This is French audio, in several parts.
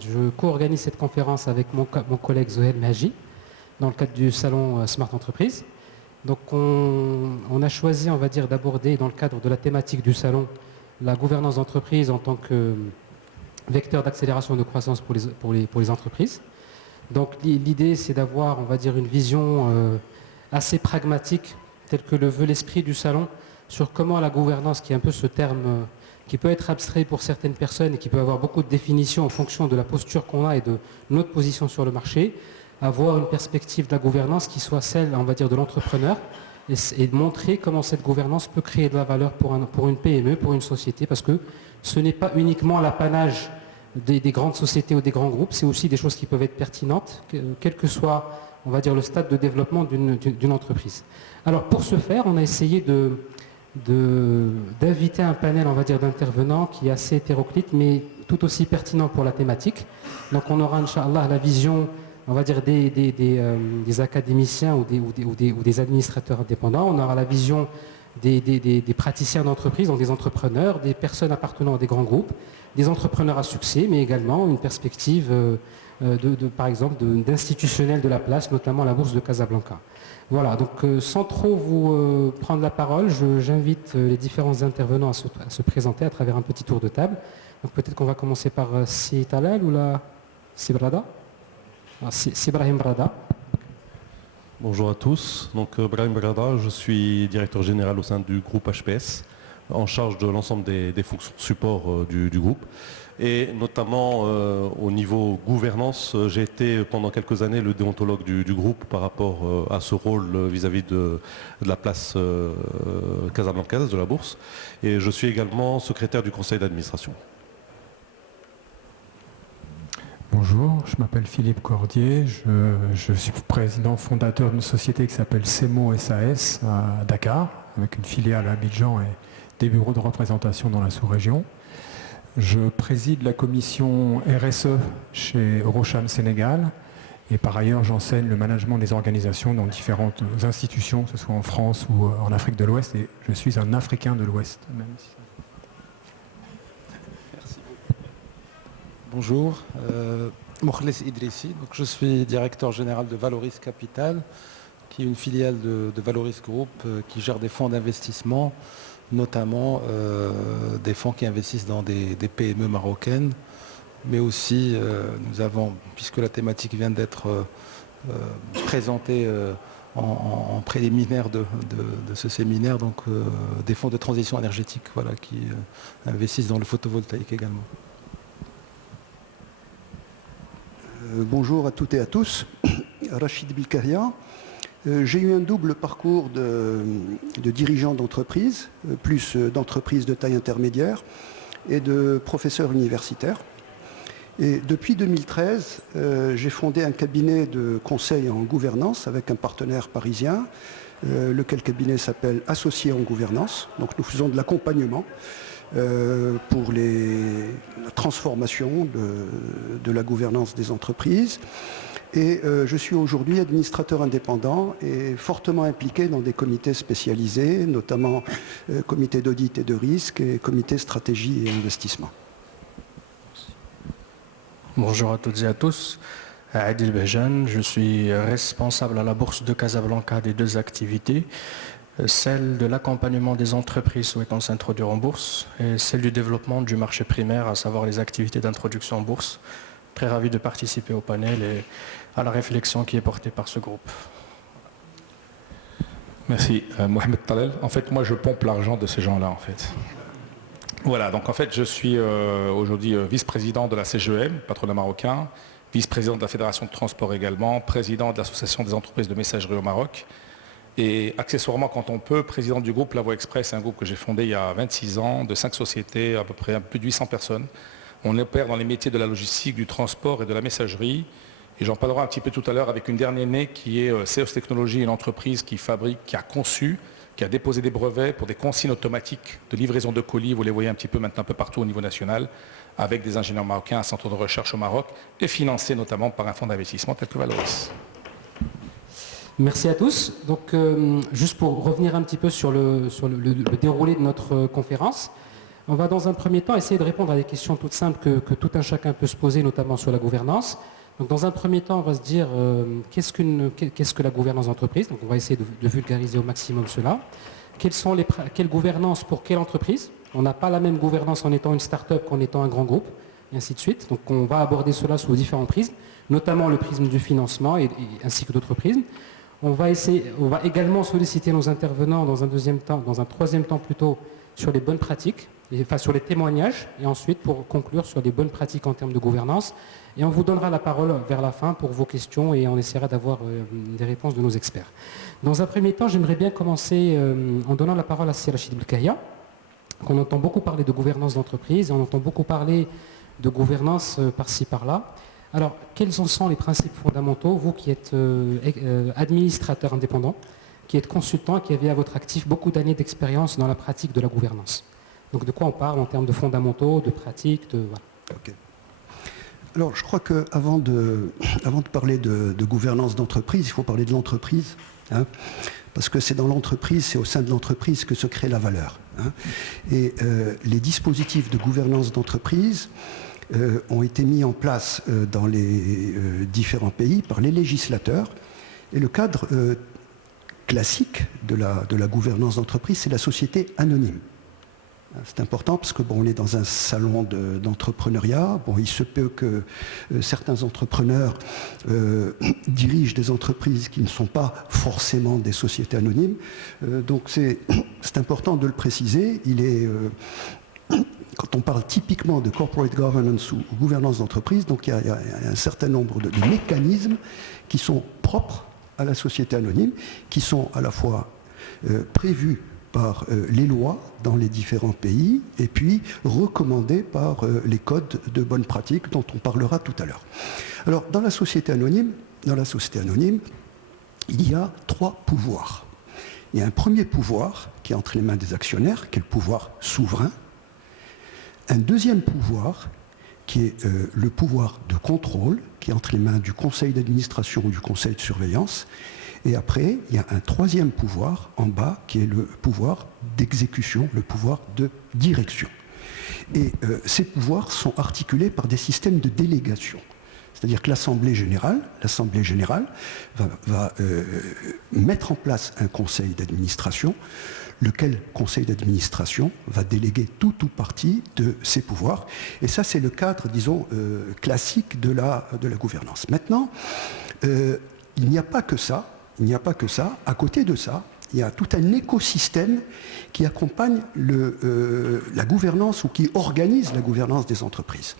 je co-organise cette conférence avec mon collègue Zohel Maji dans le cadre du salon Smart Entreprise. Donc on a choisi, on va dire, d'aborder dans le cadre de la thématique du salon la gouvernance d'entreprise en tant que vecteur d'accélération de croissance pour les entreprises. Donc l'idée, c'est d'avoir, on va dire, une vision assez pragmatique, telle que le veut l'esprit du salon, sur comment la gouvernance, qui est un peu ce terme qui peut être abstrait pour certaines personnes et qui peut avoir beaucoup de définitions en fonction de la posture qu'on a et de notre position sur le marché, avoir une perspective de la gouvernance qui soit celle, on va dire, de l'entrepreneur et de montrer comment cette gouvernance peut créer de la valeur pour une PME, pour une société, parce que ce n'est pas uniquement l'apanage des grandes sociétés ou des grands groupes, c'est aussi des choses qui peuvent être pertinentes, quel que soit, on va dire, le stade de développement d'une entreprise. Alors pour ce faire, on a essayé d'inviter un panel, on va dire, d'intervenants qui est assez hétéroclite, mais tout aussi pertinent pour la thématique. Donc on aura, Inch'Allah, la vision, on va dire, des académiciens ou des administrateurs indépendants. On aura la vision des praticiens d'entreprise, donc des entrepreneurs, des personnes appartenant à des grands groupes, des entrepreneurs à succès, mais également une perspective, par exemple, d'institutionnel de la place, notamment la bourse de Casablanca. Voilà, donc sans trop vous prendre la parole, j'invite les différents intervenants à se présenter à travers un petit tour de table. Donc peut-être qu'on va commencer par Si Talal ou Sibrada. Brahim Brada. Bonjour à tous, donc Brahim Brada, je suis directeur général au sein du groupe HPS, en charge de l'ensemble des fonctions support du groupe. Et notamment au niveau gouvernance, j'ai été pendant quelques années le déontologue du groupe par rapport à ce rôle vis-à-vis de la place casablancaise de la bourse. Et je suis également secrétaire du conseil d'administration. Bonjour, je m'appelle Philippe Cordier, je suis président fondateur d'une société qui s'appelle CEMO SAS à Dakar, avec une filiale à Abidjan et des bureaux de représentation dans la sous-région. Je préside la commission RSE chez Rocham Sénégal et par ailleurs j'enseigne le management des organisations dans différentes institutions, que ce soit en France ou en Afrique de l'Ouest, et je suis un Africain de l'Ouest. Merci beaucoup. Bonjour, Mokhles Idrissi, donc je suis directeur général de Valoris Capital, qui est une filiale de Valoris Group qui gère des fonds d'investissement, notamment des fonds qui investissent dans des PME marocaines, mais aussi nous avons, puisque la thématique vient d'être présentée en préliminaire de ce séminaire, donc des fonds de transition énergétique, voilà, qui investissent dans le photovoltaïque également. Bonjour à toutes et à tous, Rachid Bilkaria. J'ai eu un double parcours de dirigeant d'entreprise, plus d'entreprise de taille intermédiaire et de professeur universitaire. Et depuis 2013, j'ai fondé un cabinet de conseil en gouvernance avec un partenaire parisien, lequel cabinet s'appelle Associés en gouvernance. Donc nous faisons de l'accompagnement pour la transformation de la gouvernance des entreprises. Et je suis aujourd'hui administrateur indépendant et fortement impliqué dans des comités spécialisés, notamment comité d'audit et de risque et comité stratégie et investissement. Bonjour à toutes et à tous. Adil Bejan, je suis responsable à la Bourse de Casablanca des deux activités, celle de l'accompagnement des entreprises souhaitant s'introduire en bourse et celle du développement du marché primaire, à savoir les activités d'introduction en bourse. Très ravi de participer au panel et à la réflexion qui est portée par ce groupe. Merci. Mohamed Talel. En fait, moi, je pompe l'argent de ces gens-là, en fait. Voilà, donc en fait, je suis aujourd'hui vice-président de la CGEM, patronat marocain, vice-président de la Fédération de transport également, président de l'Association des entreprises de messagerie au Maroc, et accessoirement, quand on peut, président du groupe La Voie Express, un groupe que j'ai fondé il y a 26 ans, de 5 sociétés, à peu près plus de 800 personnes. On opère dans les métiers de la logistique, du transport et de la messagerie. Et j'en parlerai un petit peu tout à l'heure avec une dernière née qui est Ceos Technologies, une entreprise qui fabrique, qui a conçu, qui a déposé des brevets pour des consignes automatiques de livraison de colis. Vous les voyez un petit peu maintenant un peu partout au niveau national, avec des ingénieurs marocains, un centre de recherche au Maroc, et financé notamment par un fonds d'investissement tel que Valoris. Merci à tous. Donc, juste pour revenir un petit peu sur le déroulé de notre conférence, On va dans un premier temps essayer de répondre à des questions toutes simples que tout un chacun peut se poser, notamment sur la gouvernance. Donc dans un premier temps, on va se dire qu'est-ce que la gouvernance d'entreprise. Donc on va essayer de vulgariser au maximum cela. Quelle gouvernance pour quelle entreprise? On n'a pas la même gouvernance en étant une start-up qu'en étant un grand groupe, et ainsi de suite. Donc on va aborder cela sous différents prismes, notamment le prisme du financement ainsi que d'autres prismes. On va également solliciter nos intervenants dans un troisième temps plutôt, sur les bonnes pratiques, enfin sur les témoignages, et ensuite pour conclure sur les bonnes pratiques en termes de gouvernance. Et on vous donnera la parole vers la fin pour vos questions et on essaiera d'avoir des réponses de nos experts. Dans un premier temps, j'aimerais bien commencer en donnant la parole à Sir Rachid Belkahia, qu'on entend beaucoup parler de gouvernance d'entreprise, et on entend beaucoup parler de gouvernance par-ci par-là. Alors, quels en sont les principes fondamentaux, vous qui êtes administrateur indépendant, qui êtes consultant, qui avez à votre actif beaucoup d'années d'expérience dans la pratique de la gouvernance? Donc de quoi on parle en termes de fondamentaux, de pratiques, voilà. Okay. Alors je crois qu'avant de parler de gouvernance d'entreprise, il faut parler de l'entreprise, hein, parce que c'est dans l'entreprise, c'est au sein de l'entreprise que se crée la valeur. Hein. Et les dispositifs de gouvernance d'entreprise ont été mis en place dans les différents pays par les législateurs. Et le cadre classique de la gouvernance d'entreprise, c'est la société anonyme. C'est important parce que on est dans un salon d'entrepreneuriat. Il se peut que certains entrepreneurs dirigent des entreprises qui ne sont pas forcément des sociétés anonymes. Donc c'est important de le préciser. Quand on parle typiquement de corporate governance ou gouvernance d'entreprise, donc il y a un certain nombre de mécanismes qui sont propres à la société anonyme, qui sont à la fois prévus par les lois dans les différents pays et puis recommandés par les codes de bonne pratique dont on parlera tout à l'heure. Alors, dans la société anonyme, il y a 3 pouvoirs. Il y a un premier pouvoir qui est entre les mains des actionnaires, qui est le pouvoir souverain. Un deuxième pouvoir qui est le pouvoir de contrôle, qui est entre les mains du conseil d'administration ou du conseil de surveillance. Et après, il y a un troisième pouvoir en bas qui est le pouvoir d'exécution, le pouvoir de direction. Et ces pouvoirs sont articulés par des systèmes de délégation. C'est-à-dire que l'Assemblée générale va mettre en place un conseil d'administration, lequel conseil d'administration va déléguer tout ou partie de ses pouvoirs. Et ça, c'est le cadre, disons, classique de la gouvernance. Maintenant, il n'y a pas que ça. À côté de ça, il y a tout un écosystème qui accompagne la gouvernance ou qui organise la gouvernance des entreprises.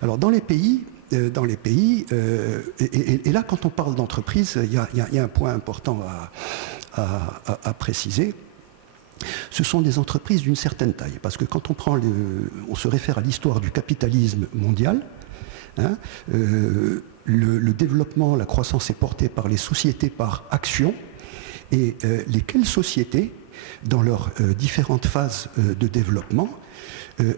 Alors dans les pays, et là quand on parle d'entreprise, il y a un point important à préciser. Ce sont des entreprises d'une certaine taille, parce que quand on se réfère à l'histoire du capitalisme mondial, hein, le développement, la croissance est portée par les sociétés par action, et lesquelles sociétés, dans leurs différentes phases de développement,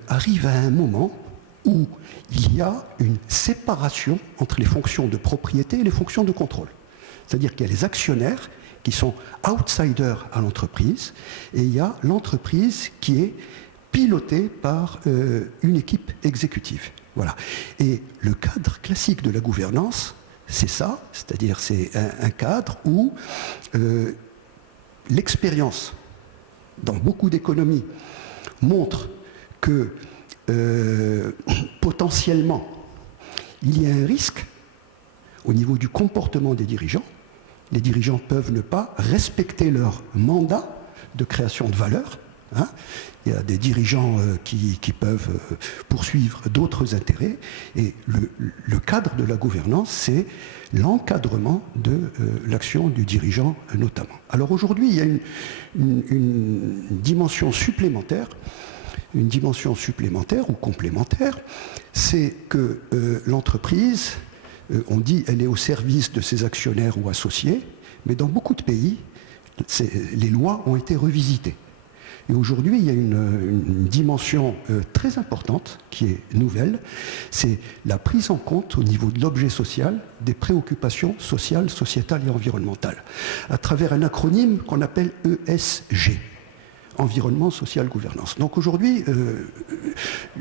arrivent à un moment où il y a une séparation entre les fonctions de propriété et les fonctions de contrôle. C'est-à-dire qu'il y a les actionnaires qui sont outsiders à l'entreprise, et il y a l'entreprise qui est pilotée par une équipe exécutive. Voilà. Et le cadre classique de la gouvernance, c'est ça, c'est-à-dire c'est un cadre où l'expérience dans beaucoup d'économies montre que potentiellement il y a un risque au niveau du comportement des dirigeants. Les dirigeants peuvent ne pas respecter leur mandat de création de valeur. Hein. Il y a des dirigeants qui peuvent poursuivre d'autres intérêts, et le cadre de la gouvernance, c'est l'encadrement de l'action du dirigeant notamment. Alors aujourd'hui, il y a une dimension supplémentaire ou complémentaire, c'est que l'entreprise, on dit, elle est au service de ses actionnaires ou associés, mais dans beaucoup de pays, les lois ont été revisitées. Et aujourd'hui, il y a une dimension très importante qui est nouvelle, c'est la prise en compte au niveau de l'objet social des préoccupations sociales, sociétales et environnementales, à travers un acronyme qu'on appelle ESG. environnement, social, gouvernance. Donc aujourd'hui,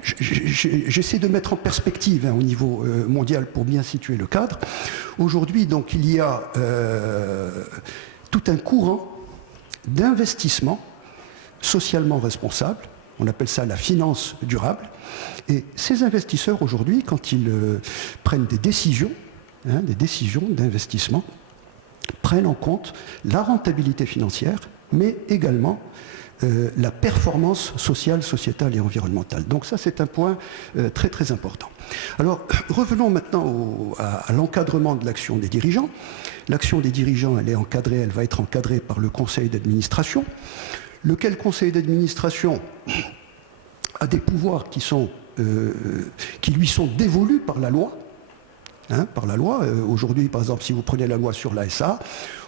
j'essaie de mettre en perspective au niveau mondial pour bien situer le cadre. Aujourd'hui, donc, il y a tout un courant d'investissement socialement responsable. On appelle ça la finance durable. Et ces investisseurs, aujourd'hui, quand ils prennent des décisions d'investissement, prennent en compte la rentabilité financière, mais également la performance sociale, sociétale et environnementale. Donc ça, c'est un point très très important. Alors, revenons maintenant à l'encadrement de l'action des dirigeants. L'action des dirigeants, elle va être encadrée par le conseil d'administration, lequel conseil d'administration a des pouvoirs qui lui sont dévolus par la loi. Par la loi. Aujourd'hui, par exemple, si vous prenez la loi sur l'ASA,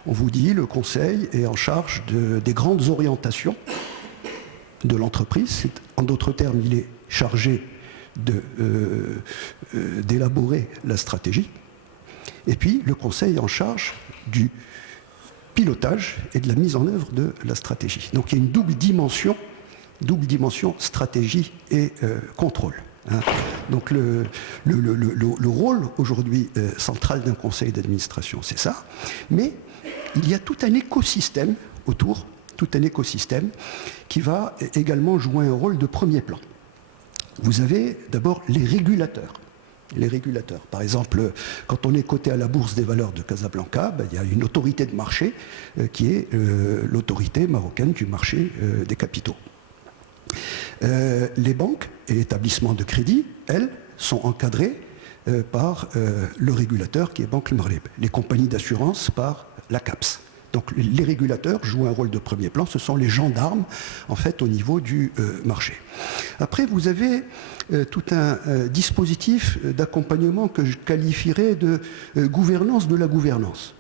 on vous dit le conseil est en charge des grandes orientations de l'entreprise. En d'autres termes, il est chargé d'élaborer la stratégie. Et puis, le conseil est en charge du pilotage et de la mise en œuvre de la stratégie. Donc, il y a une double dimension stratégie et contrôle. Donc le rôle aujourd'hui central d'un conseil d'administration, c'est ça. Mais il y a tout un écosystème autour, qui va également jouer un rôle de premier plan. Vous avez d'abord les régulateurs. Par exemple, quand on est coté à la Bourse des valeurs de Casablanca, il y a une autorité de marché qui est l'autorité marocaine du marché des capitaux. Les banques et établissements de crédit, elles, sont encadrées par le régulateur qui est Banque Maghreb. Les compagnies d'assurance par la CAPS. Donc les régulateurs jouent un rôle de premier plan, ce sont les gendarmes en fait au niveau du marché. Après vous avez tout un dispositif d'accompagnement que je qualifierais de gouvernance de la gouvernance.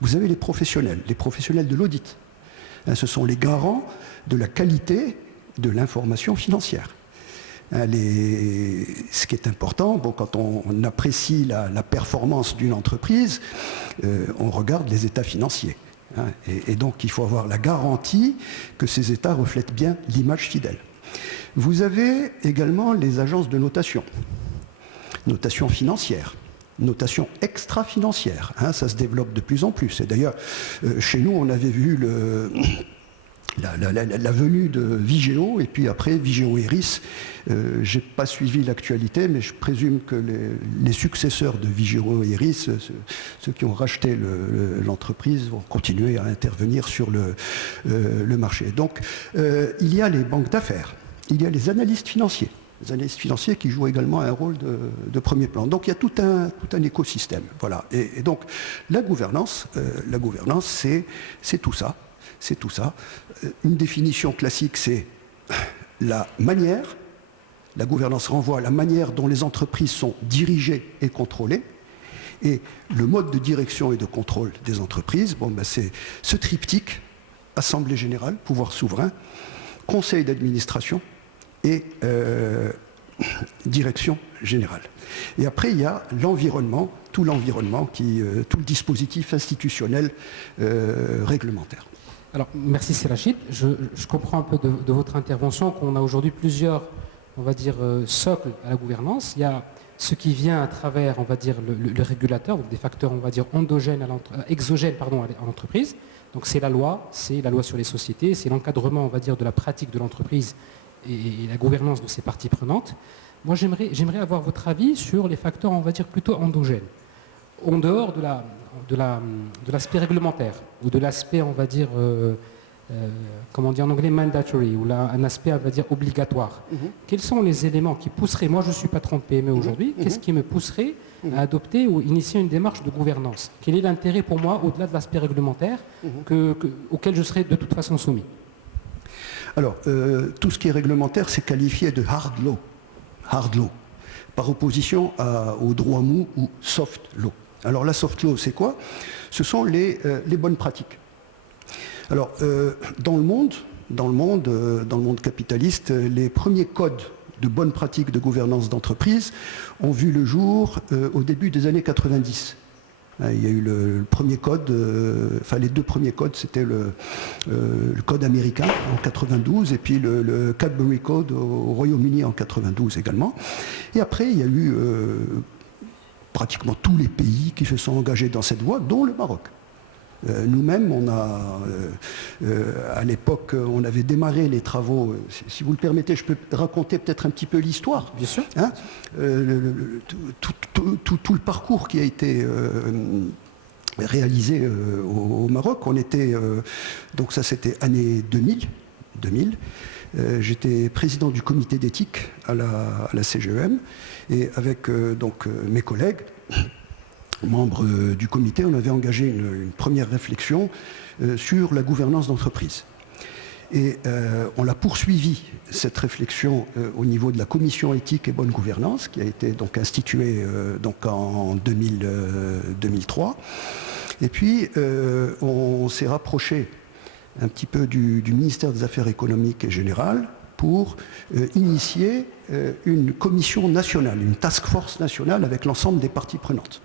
Vous avez les professionnels de l'audit. Ce sont les garants de la qualité de l'information financière. Ce qui est important, quand on apprécie la performance d'une entreprise, on regarde les états financiers. Et donc il faut avoir la garantie que ces états reflètent bien l'image fidèle. Vous avez également les agences de notation financière, notation extra-financière. Ça se développe de plus en plus. Et d'ailleurs, chez nous, on avait vu la venue de Vigeo et puis après Vigeo Eris. J'ai pas suivi l'actualité, mais je présume que les successeurs de Vigeo Eris, ceux qui ont racheté l'entreprise, vont continuer à intervenir sur le marché. Donc il y a les banques d'affaires, il y a les analystes financiers. Les analystes financiers qui jouent également un rôle de premier plan. Donc il y a tout un écosystème. Voilà. Et donc la gouvernance, c'est tout ça. C'est tout ça. Une définition classique, c'est la manière. La gouvernance renvoie à la manière dont les entreprises sont dirigées et contrôlées. Et le mode de direction et de contrôle des entreprises, c'est ce triptyque, Assemblée générale, pouvoir souverain, conseil d'administration et direction générale. Et après, il y a l'environnement, tout le dispositif institutionnel réglementaire. Alors, merci Sérachid. Je comprends un peu de votre intervention qu'on a aujourd'hui plusieurs, on va dire, socles à la gouvernance. Il y a ce qui vient à travers, on va dire, le régulateur, donc des facteurs, on va dire, exogènes à l'entreprise. Donc c'est la loi sur les sociétés, c'est l'encadrement, on va dire, de la pratique de l'entreprise et la gouvernance de ses parties prenantes. Moi, j'aimerais avoir votre avis sur les facteurs, on va dire, plutôt endogènes, en dehors de l'aspect réglementaire ou de l'aspect, on va dire, comment on dit en anglais, mandatory, ou un aspect, on va dire, obligatoire. Quels sont les éléments qui pousseraient, moi je suis patron de PME aujourd'hui, qu'est-ce qui me pousserait à adopter ou initier une démarche de gouvernance? Quel est l'intérêt pour moi, au-delà de l'aspect réglementaire, auquel je serais de toute façon soumis? Alors, tout ce qui est réglementaire, c'est qualifié de hard law, par opposition au droit mou ou soft law. Alors la soft law, c'est quoi? Ce sont les bonnes pratiques. Alors, dans le monde capitaliste, les premiers codes de bonnes pratiques de gouvernance d'entreprise ont vu le jour au début des années 90. Il y a eu le premier code, enfin les deux premiers codes, c'était le code américain en 92 et puis le Cadbury Code au Royaume-Uni en 92 également. Et après, il y a eu pratiquement tous les pays qui se sont engagés dans cette voie, dont le Maroc. Nous-mêmes, à l'époque, on avait démarré les travaux. Si vous le permettez, je peux raconter peut-être un petit peu l'histoire. Bien sûr. Hein, tout le parcours qui a été réalisé au Maroc, on était, donc ça c'était année 2000. J'étais président du comité d'éthique à la CGEM et avec donc mes collègues, membres du comité, on avait engagé une première réflexion sur la gouvernance d'entreprise. Et on l'a poursuivi, cette réflexion, au niveau de la commission éthique et bonne gouvernance, qui a été donc instituée donc en 2003. Et puis, on s'est rapproché un petit peu du ministère des Affaires économiques et générales pour initier une commission nationale, une task force nationale avec l'ensemble des parties prenantes.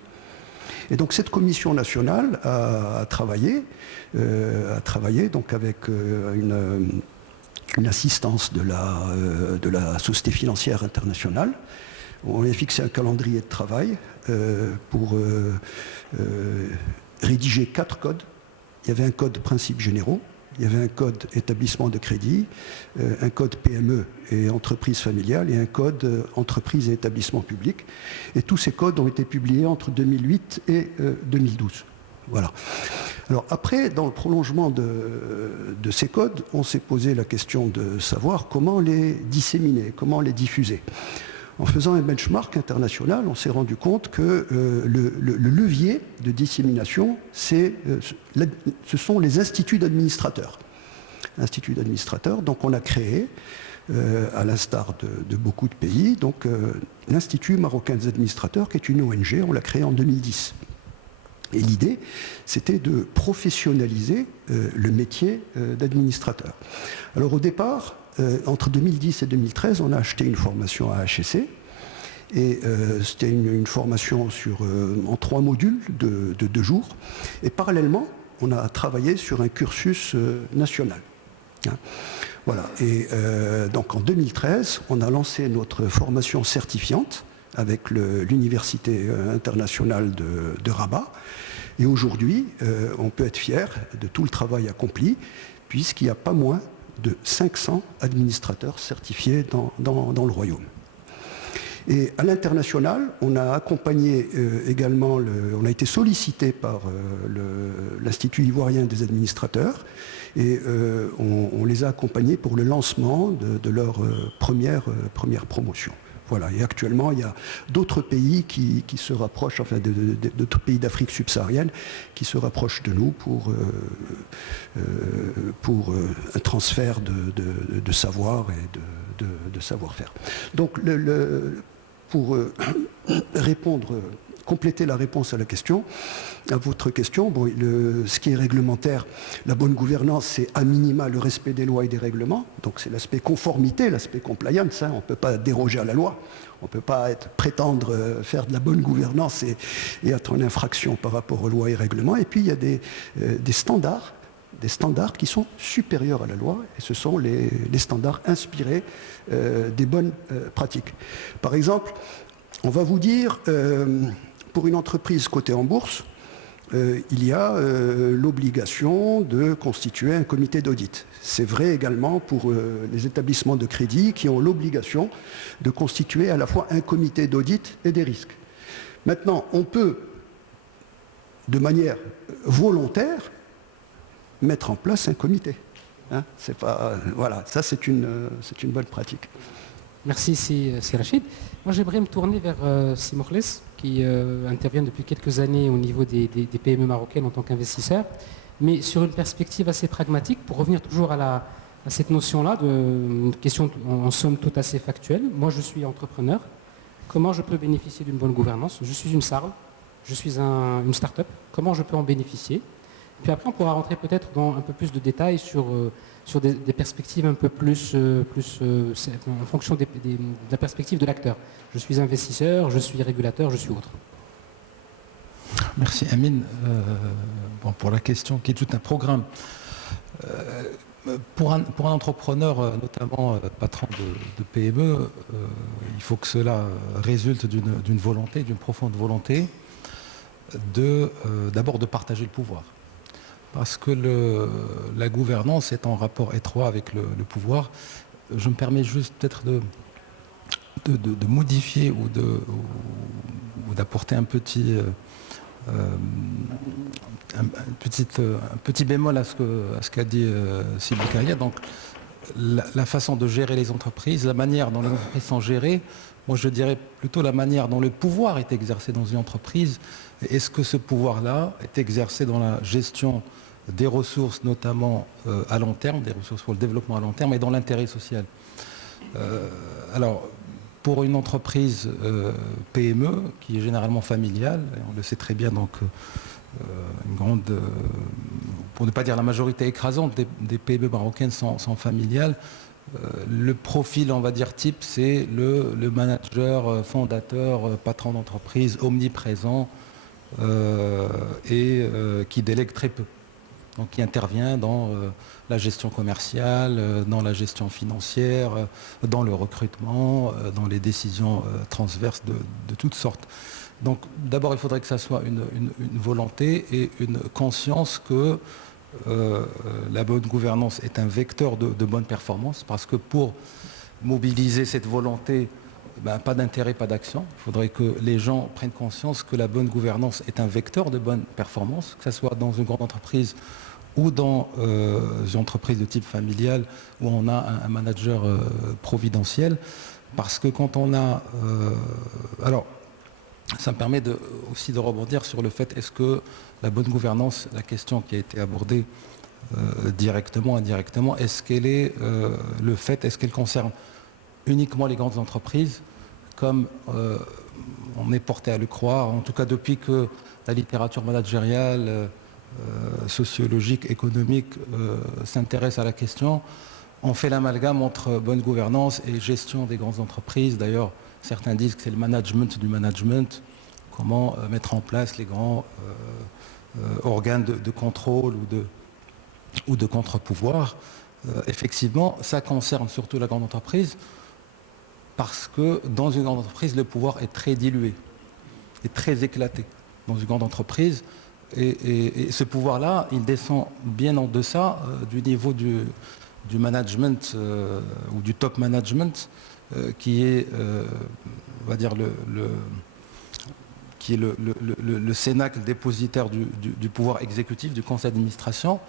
Et donc cette commission nationale a travaillé donc avec une assistance de la Société financière internationale. On a fixé un calendrier de travail pour rédiger 4 codes. Il y avait un code de principes généraux, il y avait un code établissement de crédit, un code PME et entreprise familiale et un code entreprise et établissement public. Et tous ces codes ont été publiés entre 2008 et 2012. Voilà. Alors après, dans le prolongement de ces codes, on s'est posé la question de savoir comment les disséminer, comment les diffuser. En faisant un benchmark international, on s'est rendu compte que le levier de dissémination, ce sont les instituts d'administrateurs. Instituts d'administrateurs, donc on a créé, à l'instar de beaucoup de pays, donc l'Institut marocain des administrateurs, qui est une ONG, on l'a créé en 2010. Et l'idée, c'était de professionnaliser le métier d'administrateur. Alors au départ, entre 2010 et 2013, on a acheté une formation à HEC. Et c'était une formation en 3 modules de 2 jours. Et parallèlement, on a travaillé sur un cursus national. Hein. Voilà. Et donc en 2013, on a lancé notre formation certifiante avec l'Université internationale de Rabat. Et aujourd'hui, on peut être fier de tout le travail accompli, puisqu'il n'y a pas moins de 500 administrateurs certifiés dans le royaume. Et à l'international, on a accompagné également, on a été sollicité par l'Institut ivoirien des administrateurs et on les a accompagnés pour le lancement de leur première promotion. Voilà. Et actuellement, il y a d'autres pays qui se rapprochent, enfin d'autres pays d'Afrique subsaharienne qui se rapprochent de nous pour un transfert de savoir et de savoir-faire. Donc, pour compléter la réponse à votre question, bon, ce qui est réglementaire, la bonne gouvernance, c'est à minima le respect des lois et des règlements. Donc c'est l'aspect conformité, l'aspect compliance. Hein, on ne peut pas déroger à la loi. On ne peut pas prétendre faire de la bonne gouvernance et être en infraction par rapport aux lois et règlements. Et puis il y a des standards qui sont supérieurs à la loi, et ce sont les standards inspirés des bonnes pratiques. Par exemple, on va vous dire, pour une entreprise cotée en bourse, il y a l'obligation de constituer un comité d'audit. C'est vrai également pour les établissements de crédit qui ont l'obligation de constituer à la fois un comité d'audit et des risques. Maintenant, on peut, de manière volontaire, mettre en place un comité. Hein, c'est pas, voilà, ça c'est une bonne pratique. Merci, c'est Rachid. Moi, j'aimerais me tourner vers Si Mokhles, qui intervient depuis quelques années au niveau des PME marocaines en tant qu'investisseur, mais sur une perspective assez pragmatique, pour revenir toujours à cette notion-là, une question en somme toute assez factuelle. Moi, je suis entrepreneur. Comment je peux bénéficier d'une bonne gouvernance? Je suis une SARL, je suis une start-up. Comment je peux en bénéficier? Puis après, on pourra rentrer peut-être dans un peu plus de détails sur des perspectives un peu plus en fonction de la perspective de l'acteur. Je suis investisseur, je suis régulateur, je suis autre. Merci Amine. Pour la question qui est tout un programme. Pour un entrepreneur, notamment patron de PME, il faut que cela résulte d'une volonté, d'une profonde volonté d'abord de partager le pouvoir. Parce que la gouvernance est en rapport étroit avec le pouvoir. Je me permets juste peut-être de modifier ou d'apporter un petit bémol à ce qu'a dit Sylvie Carrière. Donc la façon de gérer les entreprises, la manière dont les entreprises sont gérées, moi je dirais plutôt la manière dont le pouvoir est exercé dans une entreprise. Est-ce que ce pouvoir-là est exercé dans la gestion des ressources, notamment à long terme, des ressources pour le développement à long terme et dans l'intérêt social. Alors, pour une entreprise PME, qui est généralement familiale, et on le sait très bien, donc une grande, pour ne pas dire la majorité écrasante des PME marocaines sont familiales, le profil, on va dire, type, c'est le manager, fondateur, patron d'entreprise, omniprésent, et qui délègue très peu. Donc qui intervient dans la gestion commerciale, dans la gestion financière, dans le recrutement, dans les décisions transverses de toutes sortes. Donc d'abord il faudrait que ça soit une volonté et une conscience que la bonne gouvernance est un vecteur de bonne performance, parce que pour mobiliser cette volonté, pas d'intérêt, pas d'action. Il faudrait que les gens prennent conscience que la bonne gouvernance est un vecteur de bonne performance, que ce soit dans une grande entreprise ou dans une entreprise de type familial où on a un manager providentiel. Parce que quand on a... alors, ça me permet aussi de rebondir sur le fait, est-ce que la bonne gouvernance, la question qui a été abordée directement, indirectement, est-ce qu'elle est le fait, est-ce qu'elle concerne uniquement les grandes entreprises, comme on est porté à le croire, en tout cas depuis que la littérature managériale, sociologique, économique s'intéresse à la question, on fait l'amalgame entre bonne gouvernance et gestion des grandes entreprises. D'ailleurs, certains disent que c'est le management du management, comment mettre en place les grands organes de contrôle ou de contre-pouvoir. Effectivement, ça concerne surtout la grande entreprise, parce que dans une grande entreprise, le pouvoir est très dilué, est très éclaté. Dans une grande entreprise, et ce pouvoir-là, il descend bien en deçà du niveau du management ou du top management, qui est, on va dire, qui est le cénacle dépositaire du pouvoir exécutif, du conseil d'administration.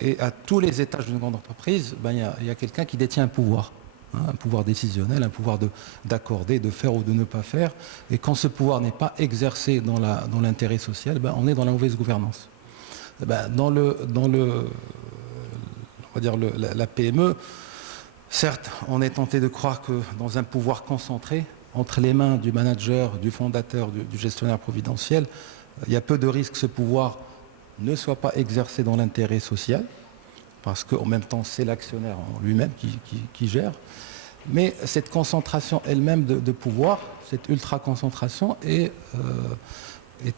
Et à tous les étages d'une grande entreprise, il y a quelqu'un qui détient un pouvoir. Un pouvoir décisionnel, un pouvoir d'accorder, de faire ou de ne pas faire. Et quand ce pouvoir n'est pas exercé dans l'intérêt social, on est dans la mauvaise gouvernance. Dans on va dire la PME, certes, on est tenté de croire que dans un pouvoir concentré, entre les mains du manager, du fondateur, du gestionnaire providentiel, il y a peu de risques que ce pouvoir ne soit pas exercé dans l'intérêt social, parce qu'en même temps, c'est l'actionnaire en lui-même qui gère. Mais cette concentration elle-même de pouvoir, cette ultra-concentration est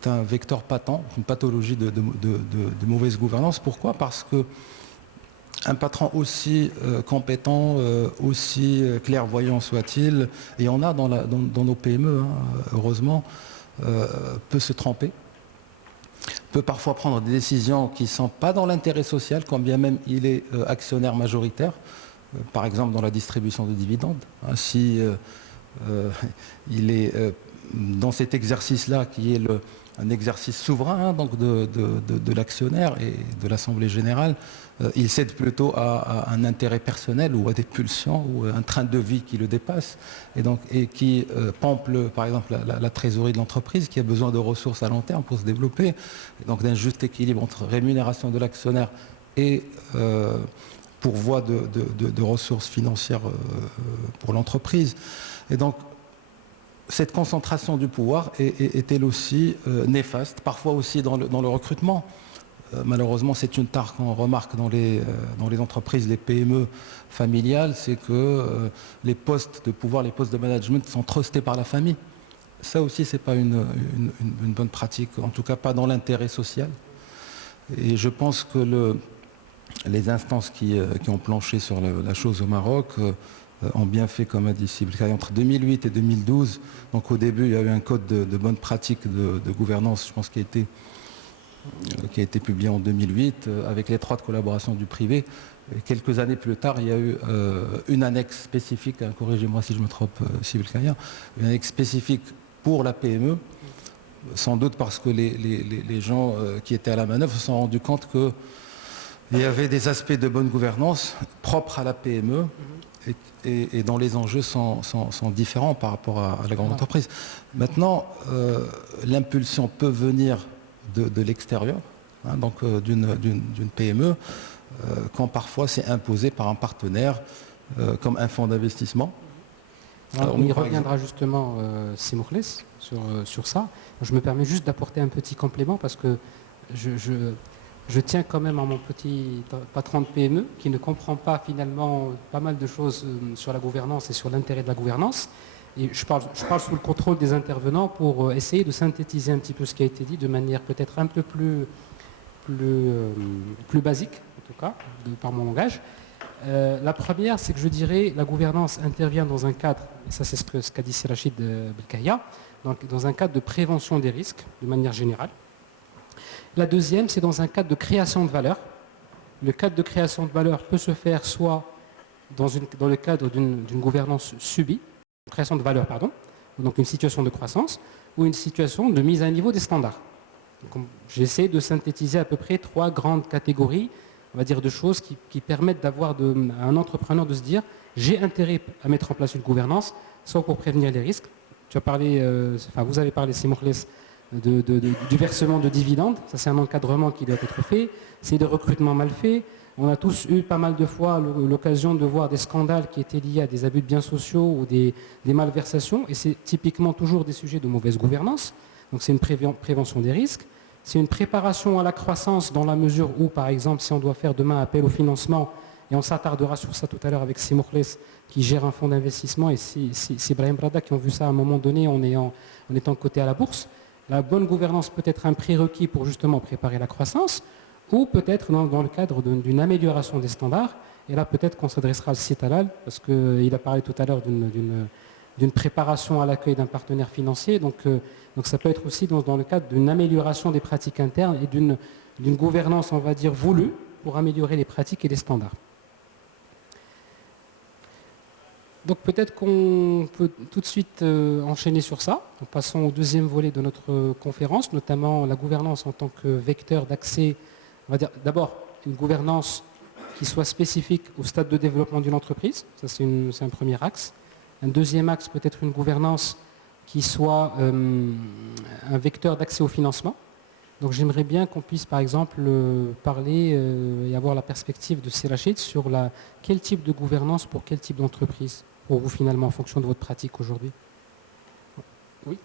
un vecteur patent, une pathologie de mauvaise gouvernance. Pourquoi ? Parce qu'un patron aussi compétent, aussi clairvoyant soit-il, et on a dans nos PME, heureusement, peut se tromper, peut parfois prendre des décisions qui ne sont pas dans l'intérêt social, quand bien même il est actionnaire majoritaire, par exemple dans la distribution de dividendes. Si il est dans cet exercice-là, qui est un exercice souverain donc de l'actionnaire et de l'Assemblée générale, il cède plutôt à un intérêt personnel ou à des pulsions ou un train de vie qui le dépasse et qui pompe par exemple la trésorerie de l'entreprise qui a besoin de ressources à long terme pour se développer, et donc d'un juste équilibre entre rémunération de l'actionnaire et pourvoi de ressources financières pour l'entreprise. Et donc cette concentration du pouvoir est elle aussi néfaste, parfois aussi dans le recrutement. Malheureusement, c'est une tare qu'on remarque dans les entreprises, les PME familiales, c'est que les postes de pouvoir, les postes de management sont trustés par la famille. ça aussi, ce n'est pas une bonne pratique, en tout cas pas dans l'intérêt social. Et je pense que les instances qui ont planché sur la chose au Maroc ont bien fait, comme a dit Sibel Kaya, entre 2008 et 2012. Donc au début, il y a eu un code de bonne pratique de gouvernance, je pense, qui a été publié en 2008, avec l'étroite collaboration du privé. Et quelques années plus tard, il y a eu une annexe spécifique, hein, corrigez-moi si je me trompe, Sibel Kaya, une annexe spécifique pour la PME, sans doute parce que les gens qui étaient à la manœuvre se sont rendus compte qu'il y avait des aspects de bonne gouvernance propres à la PME et dont les enjeux sont différents par rapport à la grande entreprise. Maintenant, l'impulsion peut venir de l'extérieur, hein, donc d'une PME, quand parfois c'est imposé par un partenaire comme un fonds d'investissement. On y reviendra justement, Simourles, sur ça. Je me permets juste d'apporter un petit complément parce que je tiens quand même à mon petit patron de PME qui ne comprend pas finalement pas mal de choses sur la gouvernance et sur l'intérêt de la gouvernance. Et je parle sous le contrôle des intervenants pour essayer de synthétiser un petit peu ce qui a été dit de manière peut-être un peu plus basique, en tout cas, par mon langage. La première, c'est que je dirais la gouvernance intervient dans un cadre, et ça c'est ce qu'a dit Rachid Belkaya, donc dans un cadre de prévention des risques, de manière générale. La deuxième, c'est dans un cadre de création de valeur. Le cadre de création de valeur peut se faire soit dans le cadre d'une gouvernance subie, création de valeur, pardon, donc une situation de croissance, ou une situation de mise à niveau des standards. J'essaie de synthétiser à peu près 3 grandes catégories, on va dire, de choses qui permettent d'avoir à un entrepreneur de se dire j'ai intérêt à mettre en place une gouvernance, soit pour prévenir les risques. Vous avez parlé, Simourles, du versement de dividendes. Ça, c'est un encadrement qui doit être fait. C'est des recrutements mal faits. On a tous eu pas mal de fois l'occasion de voir des scandales qui étaient liés à des abus de biens sociaux ou des malversations. Et c'est typiquement toujours des sujets de mauvaise gouvernance. Donc c'est une prévention des risques. C'est une préparation à la croissance dans la mesure où, par exemple, si on doit faire demain appel au financement, et on s'attardera sur ça tout à l'heure avec Simourles qui gère un fonds d'investissement, et c'est Brahim Brada qui ont vu ça à un moment donné en étant coté à la bourse. La bonne gouvernance peut être un prérequis pour justement préparer la croissance, ou peut-être dans le cadre d'une amélioration des standards. Et là, peut-être qu'on s'adressera al site halal, parce qu'il a parlé tout à l'heure d'une préparation à l'accueil d'un partenaire financier. Donc ça peut être aussi dans le cadre d'une amélioration des pratiques internes et d'une gouvernance, on va dire, voulue pour améliorer les pratiques et les standards. Donc peut-être qu'on peut tout de suite enchaîner sur ça, en passant au deuxième volet de notre conférence, notamment la gouvernance en tant que vecteur d'accès, on va dire d'abord une gouvernance qui soit spécifique au stade de développement d'une entreprise, ça c'est un premier axe. Un deuxième axe peut être une gouvernance qui soit un vecteur d'accès au financement. Donc j'aimerais bien qu'on puisse par exemple parler et avoir la perspective de Rachid sur quel type de gouvernance pour quel type d'entreprise pour vous finalement en fonction de votre pratique aujourd'hui. Oui.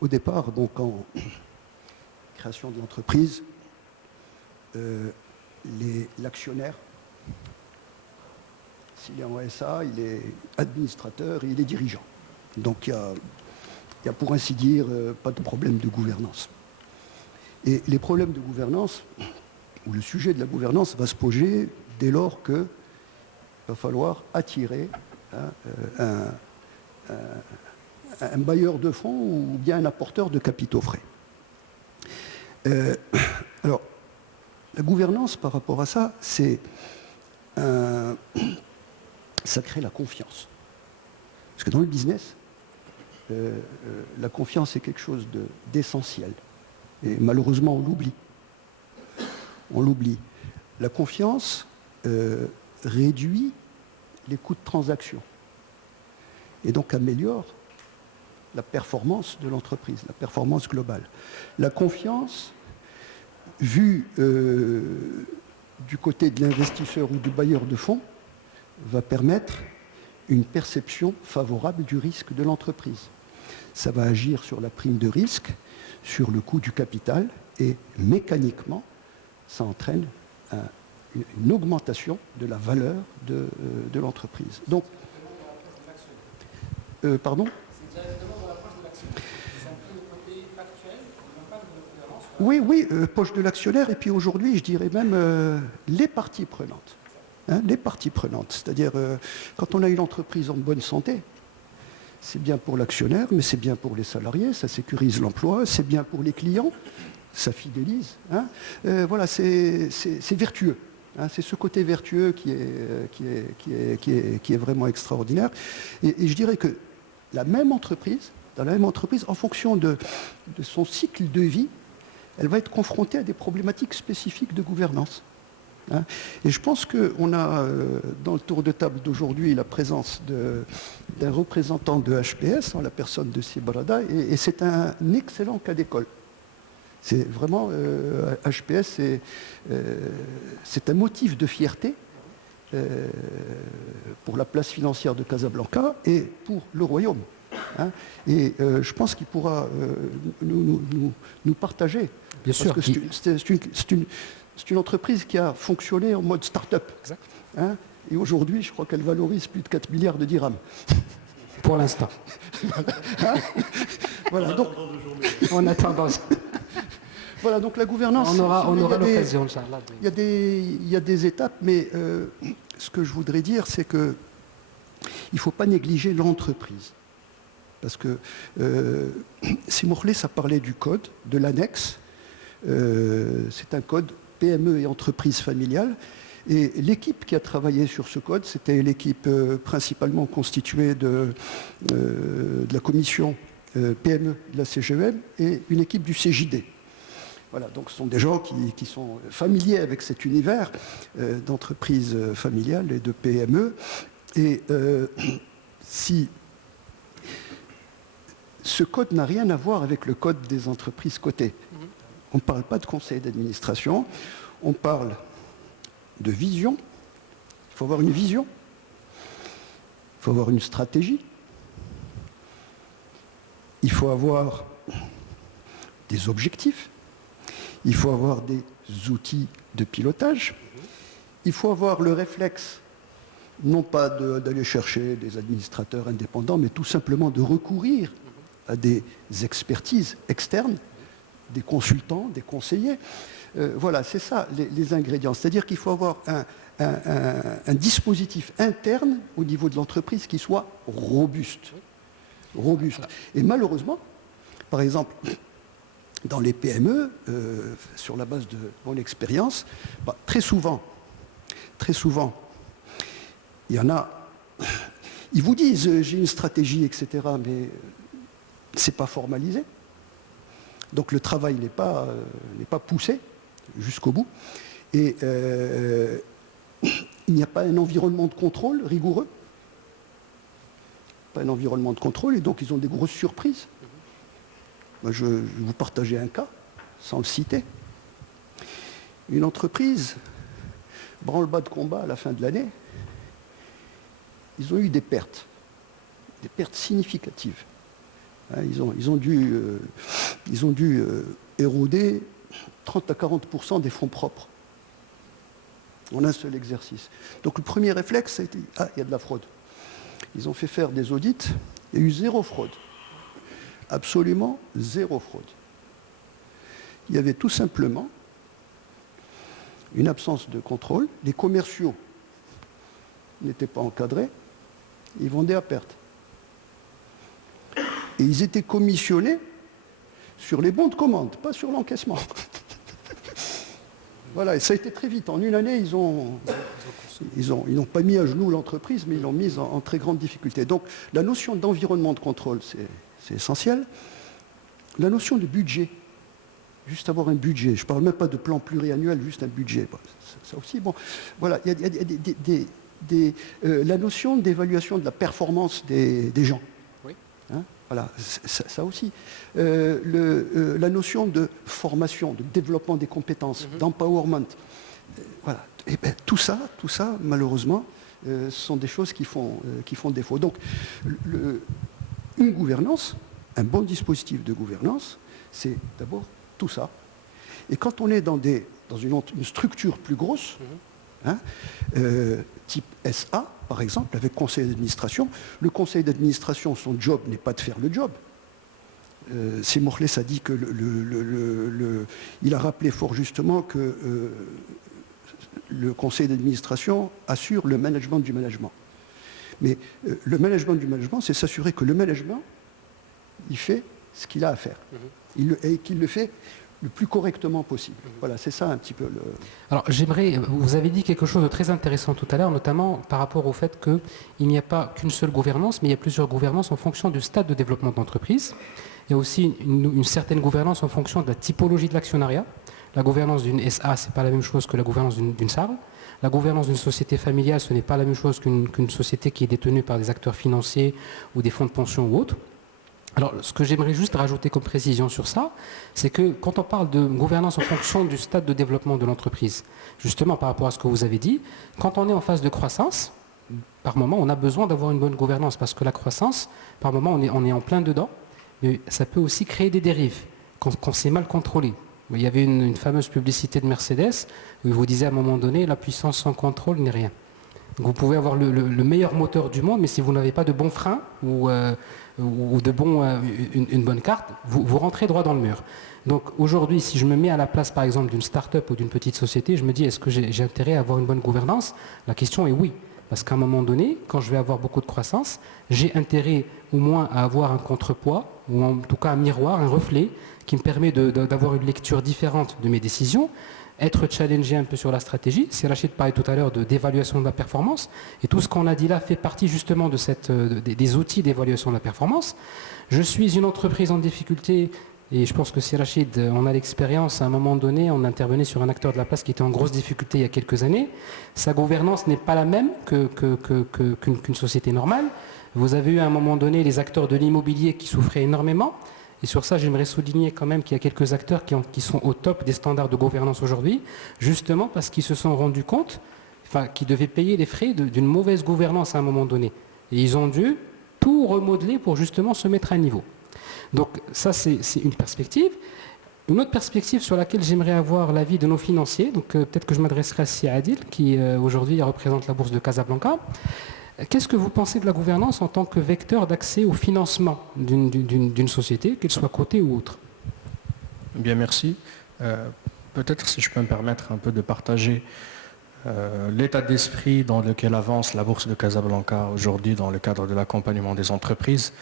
Au départ, donc en création de l'entreprise, l'actionnaire, s'il est en SA, il est administrateur et il est dirigeant. Donc il y a pour ainsi dire pas de problème de gouvernance. Et les problèmes de gouvernance, ou le sujet de la gouvernance va se poser dès lors qu'il va falloir attirer un bailleur de fonds ou bien un apporteur de capitaux frais. Alors, la gouvernance par rapport à ça, ça crée la confiance. Parce que dans le business, la confiance est quelque chose d'essentiel. Et malheureusement, on l'oublie. On l'oublie. La confiance réduit les coûts de transaction et donc améliore la performance de l'entreprise, la performance globale. La confiance vu du côté de l'investisseur ou du bailleur de fonds, va permettre une perception favorable du risque de l'entreprise. Ça va agir sur la prime de risque, sur le coût du capital, et mécaniquement, ça entraîne une augmentation de la valeur de l'entreprise. Donc, pardon ? Oui, poche de l'actionnaire, et puis aujourd'hui, je dirais même les parties prenantes. Hein, les parties prenantes, c'est-à-dire quand on a une entreprise en bonne santé, c'est bien pour l'actionnaire, mais c'est bien pour les salariés, ça sécurise l'emploi, c'est bien pour les clients, ça fidélise. Hein. Voilà, c'est vertueux. Hein, c'est ce côté vertueux qui est vraiment extraordinaire. Et je dirais que dans la même entreprise, en fonction de son cycle de vie, elle va être confrontée à des problématiques spécifiques de gouvernance. Hein. Et je pense qu'on a dans le tour de table d'aujourd'hui la présence d'un représentant de HPS, en la personne de Sibrada, et c'est un excellent cas d'école. C'est vraiment, HPS, c'est un motif de fierté pour la place financière de Casablanca et pour le royaume. Hein. Et je pense qu'il pourra nous partager. Bien sûr. Parce que c'est une entreprise qui a fonctionné en mode start-up. Hein, et aujourd'hui, je crois qu'elle valorise plus de 4 milliards de dirhams. Pour l'instant. Hein, voilà, donc, En attendant. Voilà, donc la gouvernance... On aura l'occasion, Inch'Allah. Il y a des étapes, mais ce que je voudrais dire, c'est qu'il ne faut pas négliger l'entreprise. Parce que Simorlé, ça parlait du code, de l'annexe. C'est un code PME et entreprise familiale. Et l'équipe qui a travaillé sur ce code, c'était l'équipe principalement constituée de la commission PME de la CGEM et une équipe du CJD. Voilà, donc ce sont des gens qui sont familiers avec cet univers d'entreprise familiale et de PME. Et si ce code n'a rien à voir avec le code des entreprises cotées, on ne parle pas de conseil d'administration, on parle de vision. Il faut avoir une vision, il faut avoir une stratégie, il faut avoir des objectifs, il faut avoir des outils de pilotage, il faut avoir le réflexe, non pas d'aller chercher des administrateurs indépendants, mais tout simplement de recourir à des expertises externes, des consultants, des conseillers. Voilà, c'est ça les ingrédients. C'est-à-dire qu'il faut avoir un dispositif interne au niveau de l'entreprise qui soit robuste. Et malheureusement, par exemple, dans les PME, sur la base de mon expérience, très souvent, il y en a, ils vous disent j'ai une stratégie, etc., mais ce n'est pas formalisé. Donc le travail n'est pas poussé jusqu'au bout. Et il n'y a pas un environnement de contrôle rigoureux. Pas un environnement de contrôle, et donc ils ont des grosses surprises. Moi, je vais vous partager un cas, sans le citer. Une entreprise, branle-bas de combat à la fin de l'année, ils ont eu des pertes significatives. Ils ont dû éroder 30 à 40% des fonds propres en un seul exercice. Donc le premier réflexe, ça a été « Ah, il y a de la fraude ». Ils ont fait faire des audits, il y a eu 0 fraude. Absolument 0 fraude. Il y avait tout simplement une absence de contrôle. Les commerciaux n'étaient pas encadrés, ils vendaient à perte. Et ils étaient commissionnés sur les bons de commande, pas sur l'encaissement. Voilà, et ça a été très vite. En une année, ils n'ont pas mis à genoux l'entreprise, mais ils l'ont mise en très grande difficulté. Donc la notion d'environnement de contrôle, c'est essentiel. La notion de budget, juste avoir un budget. Je ne parle même pas de plan pluriannuel, juste un budget. Bon, ça aussi, bon, voilà, il y a la notion d'évaluation de la performance des gens. Oui. Hein, Voilà, ça aussi. La notion de formation, de développement des compétences, d'empowerment, voilà. Et bien, tout ça, malheureusement, sont des choses qui font défaut. Donc, une gouvernance, un bon dispositif de gouvernance, c'est d'abord tout ça. Et quand on est dans une structure plus grosse, type SA, par exemple, avec conseil d'administration, le conseil d'administration, son job n'est pas de faire le job. Mokhles a dit que il a rappelé fort justement que le conseil d'administration assure le management du management. Mais le management du management, c'est s'assurer que le management, il fait ce qu'il a à faire. Et qu'il le fait le plus correctement possible. Voilà, c'est ça un petit peu le... Alors vous avez dit quelque chose de très intéressant tout à l'heure, notamment par rapport au fait qu'il n'y a pas qu'une seule gouvernance, mais il y a plusieurs gouvernances en fonction du stade de développement de l'entreprise. Il y a aussi une certaine gouvernance en fonction de la typologie de l'actionnariat. La gouvernance d'une SA, ce n'est pas la même chose que la gouvernance d'une SARL. La gouvernance d'une société familiale, ce n'est pas la même chose qu'une société qui est détenue par des acteurs financiers ou des fonds de pension ou autres. Alors, ce que j'aimerais juste rajouter comme précision sur ça, c'est que quand on parle de gouvernance en fonction du stade de développement de l'entreprise, justement par rapport à ce que vous avez dit, quand on est en phase de croissance, par moment, on a besoin d'avoir une bonne gouvernance parce que la croissance, par moment, on est en plein dedans, mais ça peut aussi créer des dérives quand c'est mal contrôlé. Il y avait une fameuse publicité de Mercedes où il vous disait à un moment donné, la puissance sans contrôle n'est rien. Donc vous pouvez avoir le meilleur moteur du monde, mais si vous n'avez pas de bons freins ou une bonne carte, vous rentrez droit dans le mur. Donc aujourd'hui, si je me mets à la place par exemple d'une start-up ou d'une petite société, je me dis est-ce que j'ai intérêt à avoir une bonne gouvernance? La question est oui. Parce qu'à un moment donné, quand je vais avoir beaucoup de croissance, j'ai intérêt au moins à avoir un contrepoids, ou en tout cas un miroir, un reflet, qui me permet d'avoir une lecture différente de mes décisions, être challengé un peu sur la stratégie. C'est Rachid parlait tout à l'heure d'évaluation de la performance, et tout ce qu'on a dit là fait partie justement des outils d'évaluation de la performance. Je suis une entreprise en difficulté, et je pense que c'est Rachid, on a l'expérience, à un moment donné, on intervenait sur un acteur de la place qui était en grosse difficulté il y a quelques années. Sa gouvernance n'est pas la même qu'une société normale. Vous avez eu à un moment donné les acteurs de l'immobilier qui souffraient énormément. Et sur ça, j'aimerais souligner quand même qu'il y a quelques acteurs qui sont au top des standards de gouvernance aujourd'hui, justement parce qu'ils se sont rendus compte qu'ils devaient payer les frais d'une mauvaise gouvernance à un moment donné. Et ils ont dû tout remodeler pour justement se mettre à niveau. Donc ça, c'est une perspective. Une autre perspective sur laquelle j'aimerais avoir l'avis de nos financiers, donc peut-être que je m'adresserai à Si Adil, qui aujourd'hui représente la bourse de Casablanca. Qu'est-ce que vous pensez de la gouvernance en tant que vecteur d'accès au financement d'une société, qu'elle soit cotée ou autre? Bien, merci. Peut-être si je peux me permettre un peu de partager l'état d'esprit dans lequel avance la bourse de Casablanca aujourd'hui dans le cadre de l'accompagnement des entreprises,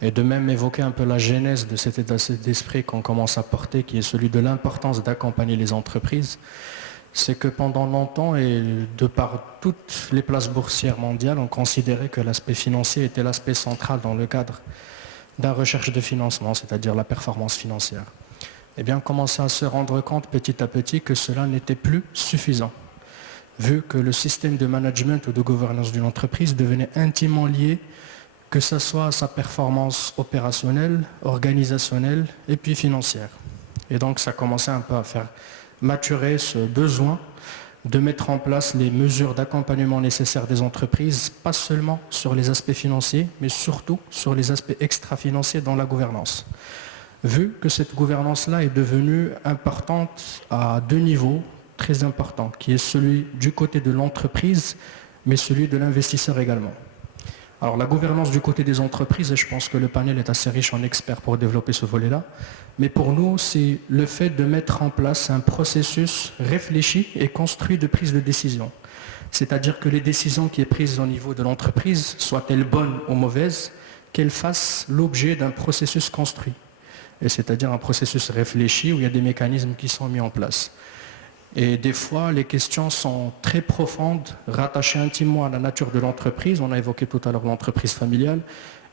et de même évoquer un peu la genèse de cet état d'esprit qu'on commence à porter, qui est celui de l'importance d'accompagner les entreprises. C'est que pendant longtemps, et de par toutes les places boursières mondiales, on considérait que l'aspect financier était l'aspect central dans le cadre de la recherche de financement, c'est-à-dire la performance financière. Eh bien, on commençait à se rendre compte petit à petit que cela n'était plus suffisant, vu que le système de management ou de gouvernance d'une entreprise devenait intimement lié, que ce soit à sa performance opérationnelle, organisationnelle et puis financière. Et donc, ça commençait un peu à faire maturer ce besoin de mettre en place les mesures d'accompagnement nécessaires des entreprises, pas seulement sur les aspects financiers, mais surtout sur les aspects extra-financiers dans la gouvernance. Vu que cette gouvernance-là est devenue importante à deux niveaux très importants, qui est celui du côté de l'entreprise, mais celui de l'investisseur également. Alors la gouvernance du côté des entreprises, et je pense que le panel est assez riche en experts pour développer ce volet-là, mais pour nous, c'est le fait de mettre en place un processus réfléchi et construit de prise de décision. C'est-à-dire que les décisions qui sont prises au niveau de l'entreprise, soient-elles bonnes ou mauvaises, qu'elles fassent l'objet d'un processus construit. Et c'est-à-dire un processus réfléchi où il y a des mécanismes qui sont mis en place. Et des fois, les questions sont très profondes, rattachées intimement à la nature de l'entreprise. On a évoqué tout à l'heure l'entreprise familiale.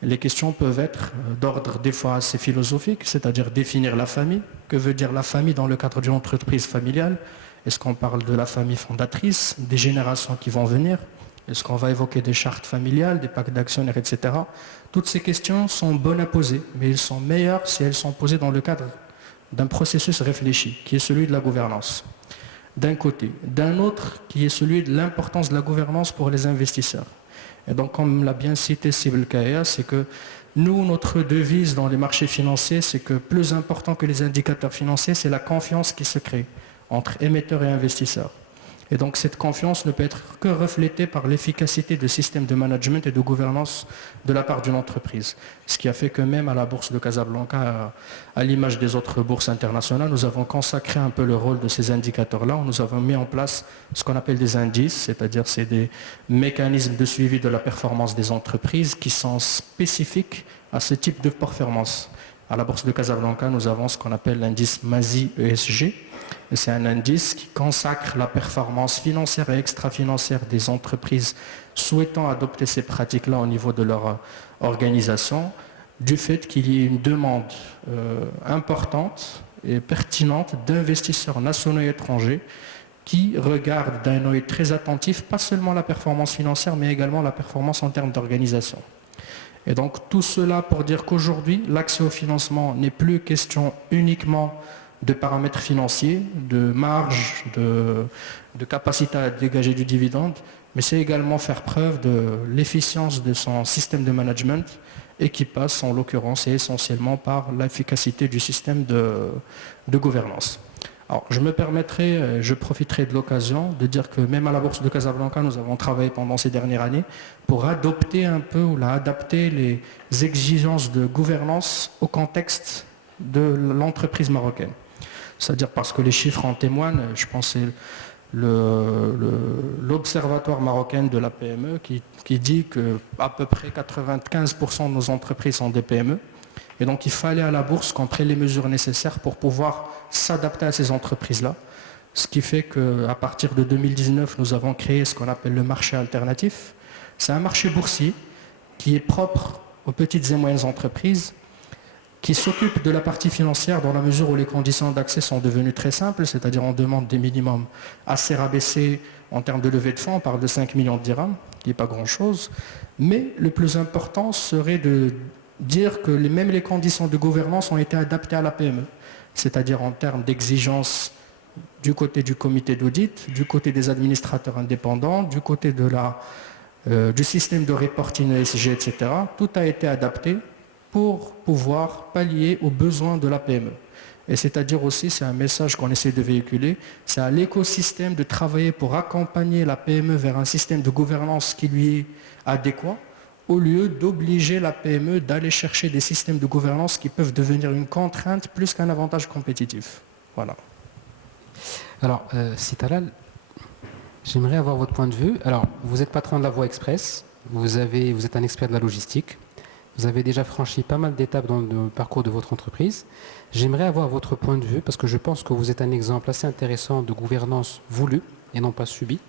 Les questions peuvent être d'ordre des fois assez philosophique, c'est-à-dire définir la famille. Que veut dire la famille dans le cadre d'une entreprise familiale? Est-ce qu'on parle de la famille fondatrice, des générations qui vont venir? Est-ce qu'on va évoquer des chartes familiales, des pactes d'actionnaires, etc. Toutes ces questions sont bonnes à poser, mais elles sont meilleures si elles sont posées dans le cadre d'un processus réfléchi, qui est celui de la gouvernance, d'un côté. D'un autre, qui est celui de l'importance de la gouvernance pour les investisseurs. Et donc, comme l'a bien cité Sibel Kaya, c'est que nous, notre devise dans les marchés financiers, c'est que plus important que les indicateurs financiers, c'est la confiance qui se crée entre émetteurs et investisseurs. Et donc cette confiance ne peut être que reflétée par l'efficacité du système de management et de gouvernance de la part d'une entreprise. Ce qui a fait que même à la bourse de Casablanca, à l'image des autres bourses internationales, nous avons consacré un peu le rôle de ces indicateurs-là. Nous avons mis en place ce qu'on appelle des indices, c'est-à-dire c'est des mécanismes de suivi de la performance des entreprises qui sont spécifiques à ce type de performance. À la bourse de Casablanca, nous avons ce qu'on appelle l'indice MASI ESG. C'est un indice qui consacre la performance financière et extra-financière des entreprises souhaitant adopter ces pratiques-là au niveau de leur organisation, du fait qu'il y ait une demande importante et pertinente d'investisseurs nationaux et étrangers qui regardent d'un œil très attentif, pas seulement la performance financière, mais également la performance en termes d'organisation. Et donc tout cela pour dire qu'aujourd'hui, l'accès au financement n'est plus question uniquement de paramètres financiers, de marge, de capacité à dégager du dividende, mais c'est également faire preuve de l'efficience de son système de management et qui passe en l'occurrence et essentiellement par l'efficacité du système de gouvernance. Alors je profiterai de l'occasion de dire que même à la bourse de Casablanca, nous avons travaillé pendant ces dernières années pour adopter un peu ou adapter les exigences de gouvernance au contexte de l'entreprise marocaine. C'est-à-dire parce que les chiffres en témoignent, je pense que c'est l'Observatoire marocain de la PME qui dit qu'à peu près 95% de nos entreprises sont des PME. Et donc il fallait à la bourse qu'on prenne les mesures nécessaires pour pouvoir s'adapter à ces entreprises-là. Ce qui fait qu'à partir de 2019, nous avons créé ce qu'on appelle le marché alternatif. C'est un marché boursier qui est propre aux petites et moyennes entreprises, qui s'occupe de la partie financière dans la mesure où les conditions d'accès sont devenues très simples, c'est-à-dire on demande des minimums assez rabaissés en termes de levée de fonds, on parle de 5 millions de dirhams, qui n'est pas grand-chose, mais le plus important serait de dire que même les conditions de gouvernance ont été adaptées à la PME, c'est-à-dire en termes d'exigences du côté du comité d'audit, du côté des administrateurs indépendants, du côté du système de reporting ESG, etc. Tout a été adapté pour pouvoir pallier aux besoins de la PME. Et c'est-à-dire aussi, c'est un message qu'on essaie de véhiculer, c'est à l'écosystème de travailler pour accompagner la PME vers un système de gouvernance qui lui est adéquat, au lieu d'obliger la PME d'aller chercher des systèmes de gouvernance qui peuvent devenir une contrainte plus qu'un avantage compétitif. Voilà. Alors, Sitalal, j'aimerais avoir votre point de vue. Alors, vous êtes patron de la Voie Express, vous êtes un expert de la logistique. Vous avez déjà franchi pas mal d'étapes dans le parcours de votre entreprise. J'aimerais avoir votre point de vue parce que je pense que vous êtes un exemple assez intéressant de gouvernance voulue et non pas subie.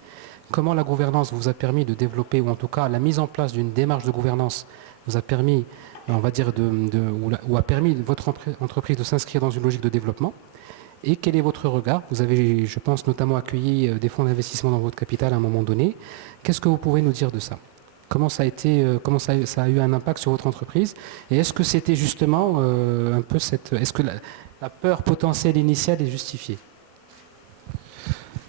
Comment la gouvernance vous a permis de développer, ou en tout cas la mise en place d'une démarche de gouvernance vous a permis, on va dire, ou a permis votre entreprise de s'inscrire dans une logique de développement. Et quel est votre regard? Vous avez, je pense, notamment accueilli des fonds d'investissement dans votre capital à un moment donné. Qu'est-ce que vous pouvez nous dire de ça? Comment ça a eu un impact sur votre entreprise? Et est-ce que c'était justement un peu est-ce que la peur potentielle initiale est justifiée?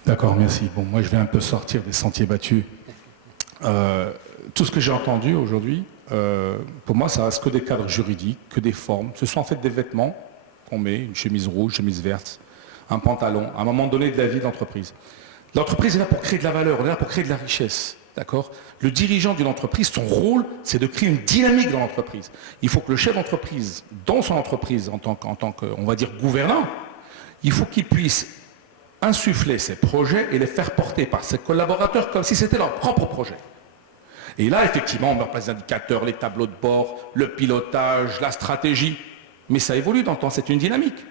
D'accord, merci. Bon, moi je vais un peu sortir des sentiers battus. Tout ce que j'ai entendu aujourd'hui, pour moi ça reste que des cadres juridiques, que des formes. Ce sont en fait des vêtements qu'on met, une chemise rouge, une chemise verte, un pantalon, à un moment donné de la vie d'entreprise. L'entreprise est là pour créer de la valeur, on est là pour créer de la richesse. D'accord ? Le dirigeant d'une entreprise, son rôle, c'est de créer une dynamique dans l'entreprise. Il faut que le chef d'entreprise, dans son entreprise, en tant que, on va dire, gouvernant, il faut qu'il puisse insuffler ses projets et les faire porter par ses collaborateurs comme si c'était leur propre projet. Et là, effectivement, on met en place les indicateurs, les tableaux de bord, le pilotage, la stratégie. Mais ça évolue dans le temps, c'est une dynamique.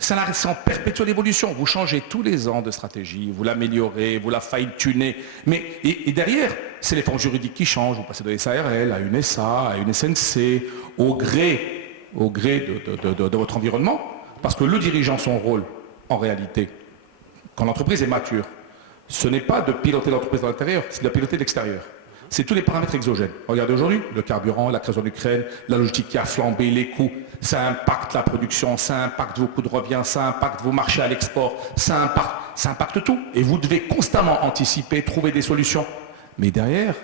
C'est en perpétuelle évolution. Vous changez tous les ans de stratégie, vous l'améliorez, vous la fine-tunez. Mais et derrière, c'est les formes juridiques qui changent. Vous passez de SARL à une SA, à une SNC, au gré de votre environnement. Parce que le dirigeant, son rôle, en réalité, quand l'entreprise est mature, Ce n'est pas de piloter l'entreprise de l'intérieur, c'est de la piloter de l'extérieur. C'est tous les paramètres exogènes. Regardez aujourd'hui, le carburant, la crise en Ukraine, la logistique qui a flambé, les coûts, ça impacte la production, ça impacte vos coûts de revient, ça impacte vos marchés à l'export, ça impacte tout. Et vous devez constamment anticiper, trouver des solutions. Mais derrière,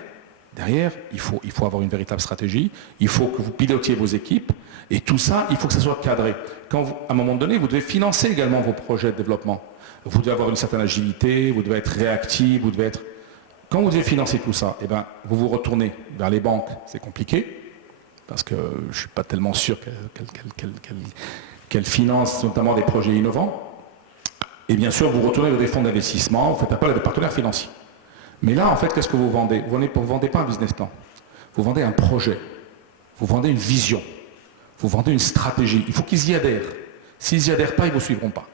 il faut avoir une véritable stratégie, il faut que vous pilotiez vos équipes, et tout ça, il faut que ça soit cadré. À un moment donné, vous devez financer également vos projets de développement. Vous devez avoir une certaine agilité, vous devez être réactif, vous devez être... Quand vous devez financer tout ça, eh ben, vous vous retournez vers les banques, c'est compliqué, parce que je ne suis pas tellement sûr qu'elles financent notamment des projets innovants. Et bien sûr, vous retournez vers des fonds d'investissement, vous faites appel à des partenaires financiers. Mais là, en fait, qu'est-ce que vous vendez? Vous ne vendez pas un business plan, vous vendez un projet, vous vendez une vision, vous vendez une stratégie. Il faut qu'ils y adhèrent. S'ils n'y adhèrent pas, ils ne vous suivront pas.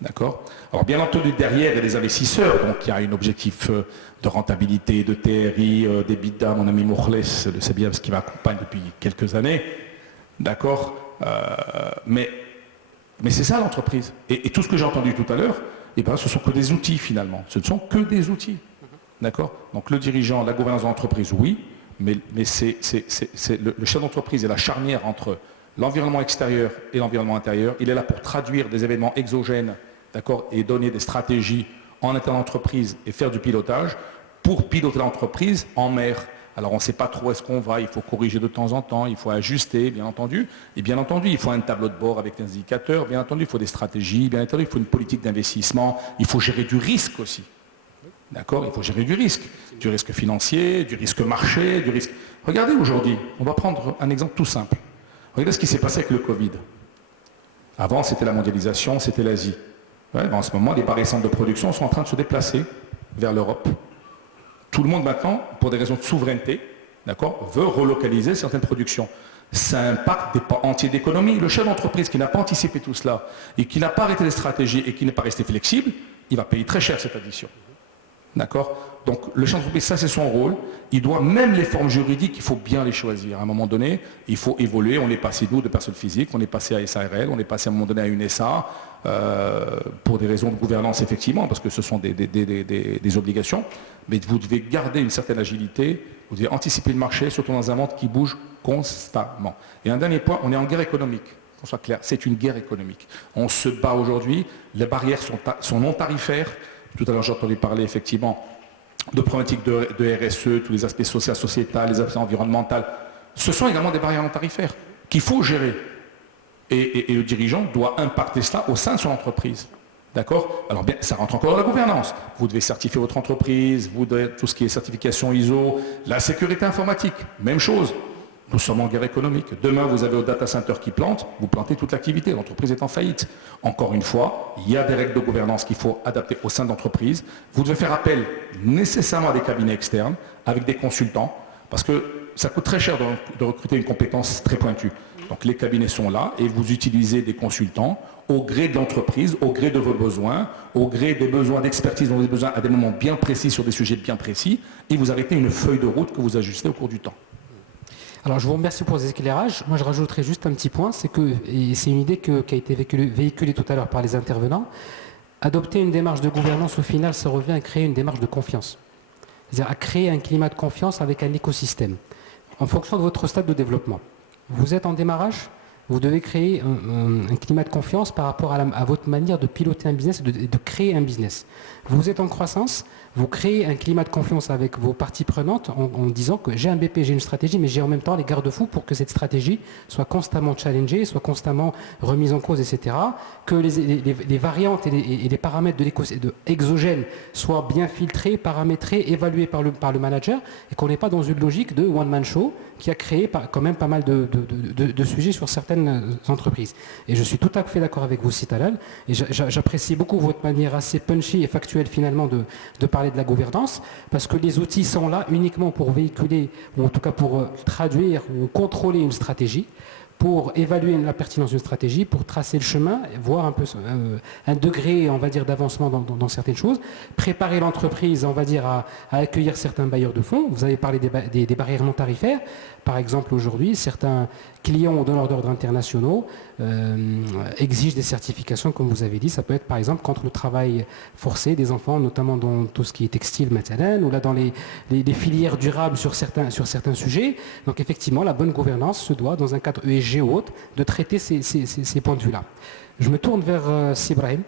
D'accord? Alors bien entendu, derrière, il y a des investisseurs, donc il y a un objectif de rentabilité, de TRI, d'EBITDA, mon ami Mokhles le sait bien parce qu'il m'accompagne depuis quelques années. D'accord? Mais c'est ça l'entreprise. Et tout ce que j'ai entendu tout à l'heure, eh ben, ce ne sont que des outils finalement. Ce ne sont que des outils. D'accord? Donc le dirigeant, la gouvernance de l'entreprise, oui, mais le chef d'entreprise est la charnière entre l'environnement extérieur et l'environnement intérieur. Il est là pour traduire des événements exogènes, d'accord, et donner des stratégies en interne d'entreprise et faire du pilotage pour piloter l'entreprise en mer. Alors on ne sait pas trop où est-ce qu'on va, il faut corriger de temps en temps, il faut ajuster, bien entendu. Et bien entendu, il faut un tableau de bord avec des indicateurs, bien entendu, il faut des stratégies, bien entendu, il faut une politique d'investissement, il faut gérer du risque aussi. D'accord? Il faut gérer du risque financier, du risque marché, du risque... Regardez aujourd'hui, on va prendre un exemple tout simple. Regardez ce qui s'est passé avec le Covid. Avant, c'était la mondialisation, c'était l'Asie. Ouais, en ce moment, les barres centres de production sont en train de se déplacer vers l'Europe. Tout le monde maintenant, pour des raisons de souveraineté, d'accord, veut relocaliser certaines productions. Ça impacte des pans entiers d'économie. Le chef d'entreprise qui n'a pas anticipé tout cela et qui n'a pas arrêté les stratégies et qui n'est pas resté flexible, il va payer très cher cette addition. D'accord? Donc le chef d'entreprise, ça c'est son rôle. Il doit, même les formes juridiques, il faut bien les choisir. À un moment donné, il faut évoluer. On est passé, nous, de personnes physiques, on est passé à SARL, on est passé à un moment donné à une SA, pour des raisons de gouvernance, effectivement, parce que ce sont des obligations. Mais vous devez garder une certaine agilité, vous devez anticiper le marché, surtout dans un monde qui bouge constamment. Et un dernier point, on est en guerre économique. Qu'on soit clair, c'est une guerre économique. On se bat aujourd'hui, les barrières sont non tarifaires. Tout à l'heure, j'ai entendu parler effectivement de problématiques de RSE, tous les aspects sociaux, sociétals, les aspects environnementaux. Ce sont également des barrières non tarifaires qu'il faut gérer. Et le dirigeant doit impacter cela au sein de son entreprise. D'accord? Alors bien, ça rentre encore dans la gouvernance. Vous devez certifier votre entreprise, vous devez tout ce qui est certification ISO, la sécurité informatique, même chose. Nous sommes en guerre économique. Demain, vous avez au data center qui plante, vous plantez toute l'activité, l'entreprise est en faillite. Encore une fois, il y a des règles de gouvernance qu'il faut adapter au sein de l'entreprise. Vous devez faire appel nécessairement à des cabinets externes, avec des consultants, parce que ça coûte très cher de recruter une compétence très pointue. Donc les cabinets sont là et vous utilisez des consultants au gré de l'entreprise, au gré de vos besoins, au gré des besoins d'expertise dont vous avez besoin à des moments bien précis sur des sujets bien précis, et vous arrêtez une feuille de route que vous ajustez au cours du temps. Alors je vous remercie pour ces éclairages. Moi je rajouterai juste un petit point, c'est une idée qui a été véhiculée tout à l'heure par les intervenants. Adopter une démarche de gouvernance, au final, ça revient à créer une démarche de confiance. C'est-à-dire à créer un climat de confiance avec un écosystème, en fonction de votre stade de développement. Vous êtes en démarrage, vous devez créer un climat de confiance par rapport à votre manière de piloter un business et de créer un business. Vous êtes en croissance, vous créez un climat de confiance avec vos parties prenantes en disant que j'ai un BP, j'ai une stratégie, mais j'ai en même temps les garde-fous pour que cette stratégie soit constamment challengée, soit constamment remise en cause, etc. Que les variantes et les paramètres de exogènes soient bien filtrés, paramétrés, évalués par le manager, et qu'on n'est pas dans une logique de one-man show qui a créé quand même pas mal de sujets sur certaines entreprises. Et je suis tout à fait d'accord avec vous, Sitalal, et j'apprécie beaucoup votre manière assez punchy et factuelle finalement de parler de la gouvernance, parce que les outils sont là uniquement pour véhiculer, ou en tout cas pour traduire ou contrôler une stratégie, pour évaluer la pertinence d'une stratégie, pour tracer le chemin, voir un peu un degré, on va dire, d'avancement dans certaines choses, préparer l'entreprise, on va dire, à accueillir certains bailleurs de fonds. Vous avez parlé des barrières non tarifaires. Par exemple, aujourd'hui, certains clients ou donneurs d'ordre internationaux exigent des certifications, comme vous avez dit. Ça peut être par exemple contre le travail forcé des enfants, notamment dans tout ce qui est textile, ou là dans les filières durables sur certains sujets. Donc effectivement, la bonne gouvernance se doit, dans un cadre ESG ou autre, de traiter ces points de vue-là. Je me tourne vers Sibrahim.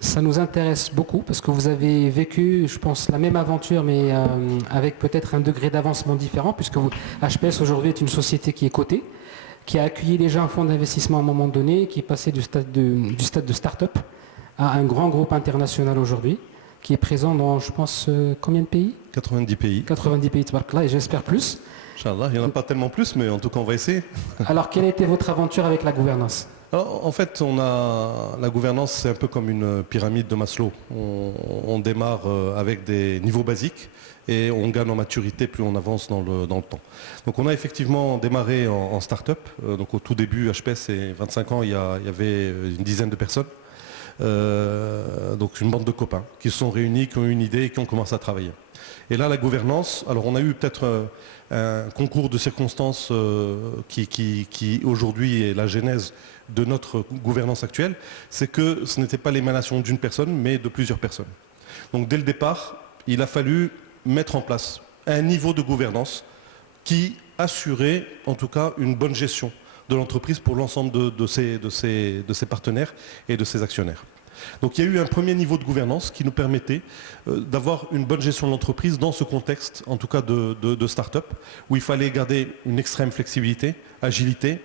Ça nous intéresse beaucoup parce que vous avez vécu, je pense, la même aventure, mais avec peut-être un degré d'avancement différent, puisque HPS aujourd'hui est une société qui est cotée, qui a accueilli déjà un fonds d'investissement à un moment donné, qui est passé du stade de start-up à un grand groupe international aujourd'hui, qui est présent dans, je pense, combien de pays ? 90 pays. 90 pays, tabarkallah, et j'espère plus. Inch'Allah, il n'y en a pas tellement plus, mais en tout cas, on va essayer. Alors, quelle a été votre aventure avec la gouvernance ? Alors, en fait, la gouvernance, c'est un peu comme une pyramide de Maslow. On démarre avec des niveaux basiques et on gagne en maturité plus on avance dans le temps. Donc on a effectivement démarré en start-up. Donc au tout début, HPS, c'est 25 ans, il y avait une dizaine de personnes. Donc une bande de copains qui se sont réunis, qui ont eu une idée et qui ont commencé à travailler. Et là, la gouvernance, alors on a eu peut-être un concours de circonstances qui aujourd'hui est la genèse de notre gouvernance actuelle, c'est que ce n'était pas l'émanation d'une personne, mais de plusieurs personnes. Donc dès le départ, il a fallu mettre en place un niveau de gouvernance qui assurait en tout cas une bonne gestion de l'entreprise pour l'ensemble de ses partenaires et de ses actionnaires. Donc il y a eu un premier niveau de gouvernance qui nous permettait d'avoir une bonne gestion de l'entreprise dans ce contexte, en tout cas de start-up, où il fallait garder une extrême flexibilité, agilité,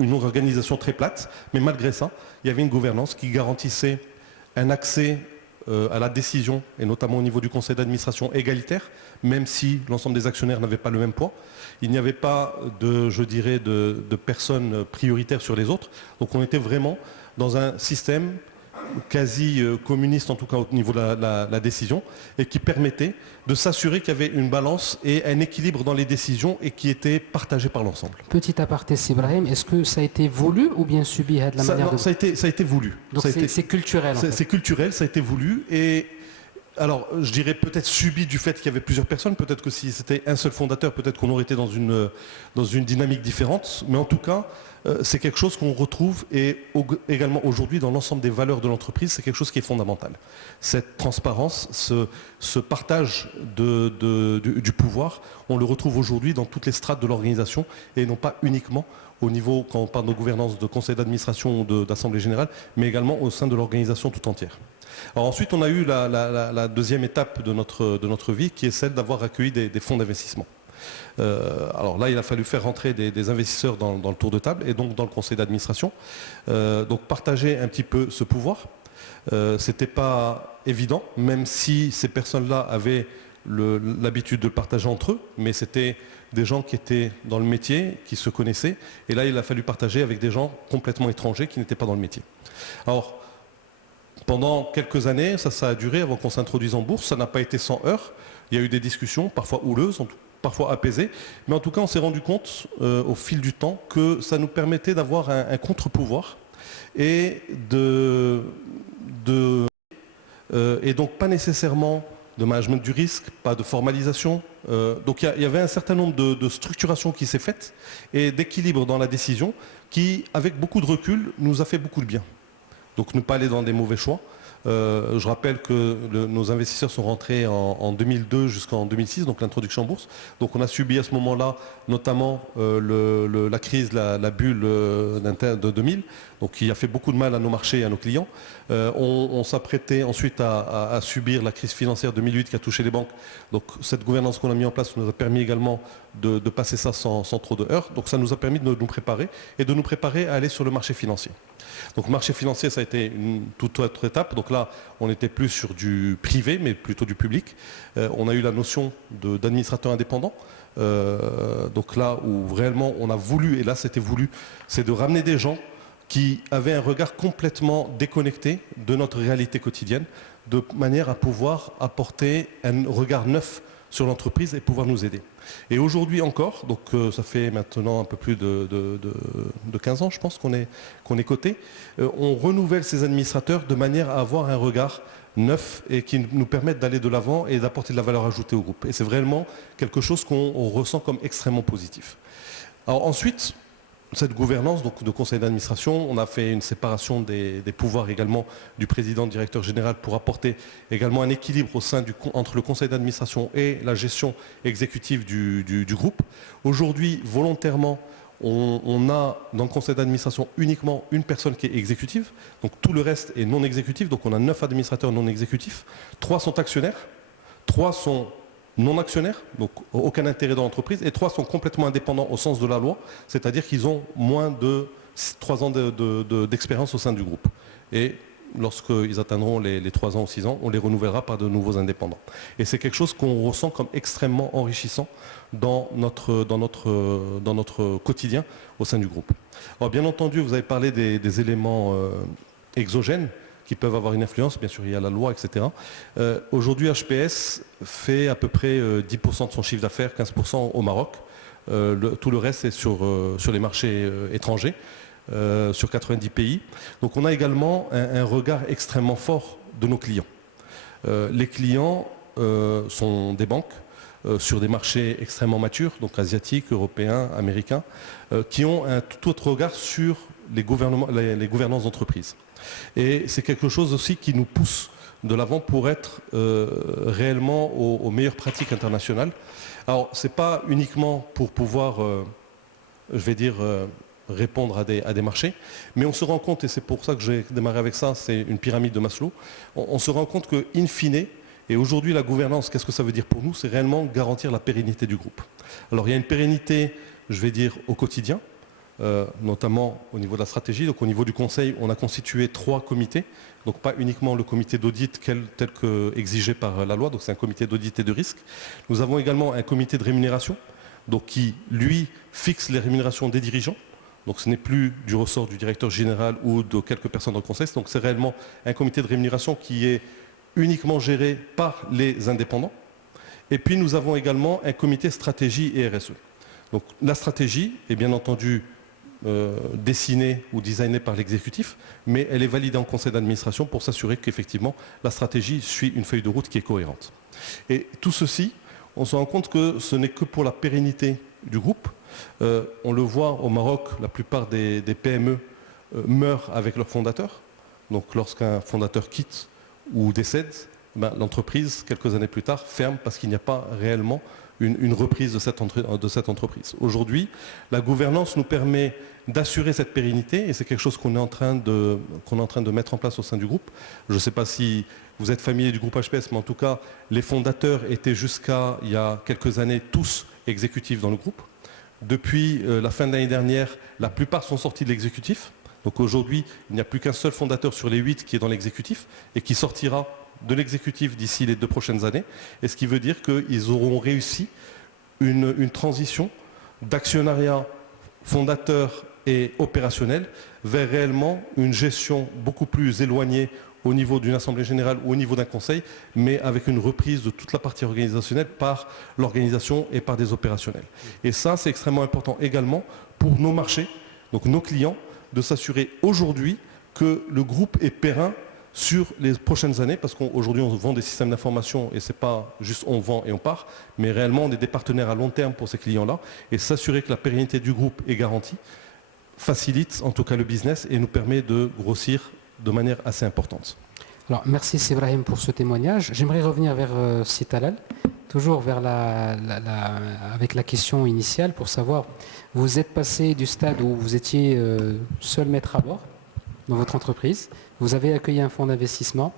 une organisation très plate, mais malgré ça, il y avait une gouvernance qui garantissait un accès à la décision, et notamment au niveau du conseil d'administration égalitaire, même si l'ensemble des actionnaires n'avaient pas le même poids. Il n'y avait pas de personnes prioritaires sur les autres. Donc on était vraiment dans un système quasi communiste, en tout cas au niveau de la décision, et qui permettait de s'assurer qu'il y avait une balance et un équilibre dans les décisions et qui était partagé par l'ensemble. Petit aparté, Sibrahim, est-ce que ça a été voulu ou bien subi de la manière non, ça a été voulu. Donc c'est culturel. C'est culturel, ça a été voulu. Et alors, je dirais peut-être subi du fait qu'il y avait plusieurs personnes. Peut-être que si c'était un seul fondateur, peut-être qu'on aurait été dans une dynamique différente. Mais en tout cas, c'est quelque chose qu'on retrouve et également aujourd'hui dans l'ensemble des valeurs de l'entreprise, c'est quelque chose qui est fondamental. Cette transparence, ce partage du pouvoir, on le retrouve aujourd'hui dans toutes les strates de l'organisation et non pas uniquement au niveau, quand on parle de gouvernance, de conseil d'administration ou d'assemblée générale, mais également au sein de l'organisation tout entière. Alors ensuite, on a eu la deuxième étape de notre vie qui est celle d'avoir accueilli des fonds d'investissement. Alors là, il a fallu faire rentrer des investisseurs dans le tour de table et donc dans le conseil d'administration. Donc partager un petit peu ce pouvoir. C'était pas évident, même si ces personnes-là avaient l'habitude de le partager entre eux, mais c'était des gens qui étaient dans le métier, qui se connaissaient. Et là, il a fallu partager avec des gens complètement étrangers qui n'étaient pas dans le métier. Alors, pendant quelques années, ça a duré avant qu'on s'introduise en bourse. Ça n'a pas été sans heurts. Il y a eu des discussions, parfois houleuses, parfois apaisées. Mais en tout cas, on s'est rendu compte au fil du temps que ça nous permettait d'avoir un contre-pouvoir et et donc pas nécessairement de management du risque, pas de formalisation. Donc il y avait un certain nombre de structurations qui s'est faites et d'équilibre dans la décision qui, avec beaucoup de recul, nous a fait beaucoup de bien. Donc ne pas aller dans des mauvais choix. Je rappelle que nos investisseurs sont rentrés en 2002 jusqu'en 2006, donc l'introduction en bourse. Donc on a subi à ce moment-là notamment la crise, la bulle de 2000, donc qui a fait beaucoup de mal à nos marchés et à nos clients. On s'apprêtait ensuite à subir la crise financière 2008 qui a touché les banques. Donc cette gouvernance qu'on a mis en place nous a permis également de passer ça sans trop de heurts. Donc ça nous a permis de nous préparer et de nous préparer à aller sur le marché financier. Donc marché financier, ça a été une toute autre étape. Donc là, on n'était plus sur du privé, mais plutôt du public. On a eu la notion d'administrateur indépendant. Donc là où réellement on a voulu, et là c'était voulu, c'est de ramener des gens qui avaient un regard complètement déconnecté de notre réalité quotidienne, de manière à pouvoir apporter un regard neuf sur l'entreprise et pouvoir nous aider. Et aujourd'hui encore, donc ça fait maintenant un peu plus de 15 ans, je pense qu'on est coté, on renouvelle ces administrateurs de manière à avoir un regard neuf et qui nous permettent d'aller de l'avant et d'apporter de la valeur ajoutée au groupe. Et c'est vraiment quelque chose qu'on ressent comme extrêmement positif. Alors ensuite, cette gouvernance donc, de conseil d'administration, on a fait une séparation des pouvoirs également du président, directeur général pour apporter également un équilibre entre le conseil d'administration et la gestion exécutive du groupe. Aujourd'hui, volontairement, on a dans le conseil d'administration uniquement une personne qui est exécutive, donc tout le reste est non exécutif, donc on a 9 administrateurs non exécutifs, 3 sont actionnaires, 3 sont non actionnaires, donc aucun intérêt dans l'entreprise, et 3 sont complètement indépendants au sens de la loi, c'est-à-dire qu'ils ont moins de 3 ans d'expérience au sein du groupe. Et lorsqu'ils atteindront les 3 ans ou 6 ans, on les renouvellera par de nouveaux indépendants. Et c'est quelque chose qu'on ressent comme extrêmement enrichissant dans notre quotidien au sein du groupe. Alors bien entendu, vous avez parlé des éléments exogènes qui peuvent avoir une influence, bien sûr il y a la loi, etc. Aujourd'hui HPS fait à peu près 10% de son chiffre d'affaires, 15% au Maroc. Tout le reste est sur les marchés étrangers, sur 90 pays. Donc on a également un regard extrêmement fort de nos clients. Les clients sont des banques sur des marchés extrêmement matures, donc asiatiques, européens, américains, qui ont un tout autre regard sur les gouvernances d'entreprise. Et c'est quelque chose aussi qui nous pousse de l'avant pour être réellement aux meilleures pratiques internationales. Alors, ce n'est pas uniquement pour pouvoir, répondre à des marchés, mais on se rend compte, et c'est pour ça que j'ai démarré avec ça, c'est une pyramide de Maslow, on se rend compte que, in fine, et aujourd'hui la gouvernance, qu'est-ce que ça veut dire pour nous? C'est réellement garantir la pérennité du groupe. Alors, il y a une pérennité, au quotidien, notamment au niveau de la stratégie. Donc au niveau du conseil, on a constitué 3 comités, donc pas uniquement le comité d'audit tel que exigé par la loi, donc c'est un comité d'audit et de risque. Nous avons également un comité de rémunération, donc qui lui fixe les rémunérations des dirigeants. Donc ce n'est plus du ressort du directeur général ou de quelques personnes dans le conseil, donc c'est réellement un comité de rémunération qui est uniquement géré par les indépendants. Et puis nous avons également un comité stratégie et RSE. Donc la stratégie est bien entendu dessinée ou designée par l'exécutif, mais elle est validée en conseil d'administration pour s'assurer qu'effectivement la stratégie suit une feuille de route qui est cohérente. Et tout ceci, on se rend compte que ce n'est que pour la pérennité du groupe. On le voit au Maroc, la plupart des PME meurent avec leur fondateur. Donc lorsqu'un fondateur quitte ou décède, l'entreprise, quelques années plus tard, ferme parce qu'il n'y a pas réellement une reprise de cette entreprise. Aujourd'hui, la gouvernance nous permet d'assurer cette pérennité et c'est quelque chose qu'on est en train de mettre en place au sein du groupe. Je ne sais pas si vous êtes familier du groupe HPS, mais en tout cas, les fondateurs étaient jusqu'à il y a quelques années tous exécutifs dans le groupe. Depuis la fin de l'année dernière, la plupart sont sortis de l'exécutif. Donc aujourd'hui, il n'y a plus qu'un seul fondateur sur les 8 qui est dans l'exécutif et qui sortira de l'exécutif d'ici les 2 prochaines années. Et ce qui veut dire qu'ils auront réussi une transition d'actionnariat fondateur et opérationnel vers réellement une gestion beaucoup plus éloignée au niveau d'une assemblée générale ou au niveau d'un conseil, mais avec une reprise de toute la partie organisationnelle par l'organisation et par des opérationnels. Et ça, c'est extrêmement important également pour nos marchés, donc nos clients, de s'assurer aujourd'hui que le groupe est périn sur les prochaines années, parce qu'aujourd'hui on vend des systèmes d'information et c'est pas juste on vend et on part, mais réellement on est des partenaires à long terme pour ces clients-là, et s'assurer que la pérennité du groupe est garantie facilite en tout cas le business et nous permet de grossir de manière assez importante. Alors, merci Sébrahim pour ce témoignage. J'aimerais revenir vers Sitalal, toujours vers avec la question initiale pour savoir, vous êtes passé du stade où vous étiez seul maître à bord dans votre entreprise, vous avez accueilli un fonds d'investissement.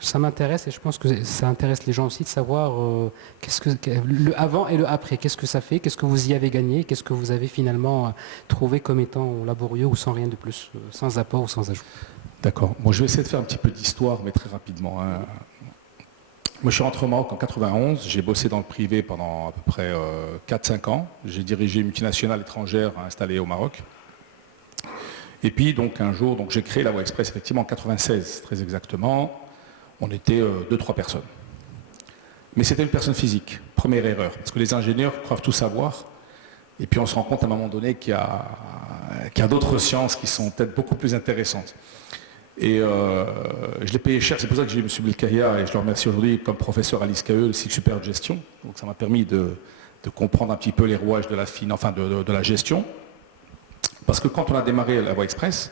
Ça m'intéresse et je pense que ça intéresse les gens aussi de savoir le avant et le après. Qu'est-ce que ça fait? Qu'est-ce que vous y avez gagné? Qu'est-ce que vous avez finalement trouvé comme étant laborieux ou sans rien de plus, sans apport ou sans ajout? D'accord. Bon, je vais essayer de faire un petit peu d'histoire, mais très rapidement. Moi, je suis rentré au Maroc en 91. J'ai bossé dans le privé pendant à peu près 4-5 ans. J'ai dirigé une multinationale étrangère installée au Maroc. Et puis, donc, un jour, j'ai créé la Voie Express, effectivement, en 96, très exactement. On était 2-3 personnes. Mais c'était une personne physique. Première erreur. Parce que les ingénieurs croient tout savoir. Et puis, on se rend compte à un moment donné qu'il y a d'autres sciences qui sont peut-être beaucoup plus intéressantes. Et je l'ai payé cher, c'est pour ça que j'ai eu M. Bilkaya, et je le remercie aujourd'hui comme professeur à l'ISCAE, le cycle supérieur de gestion. Donc ça m'a permis de comprendre un petit peu les rouages de la gestion. Parce que quand on a démarré la voie express,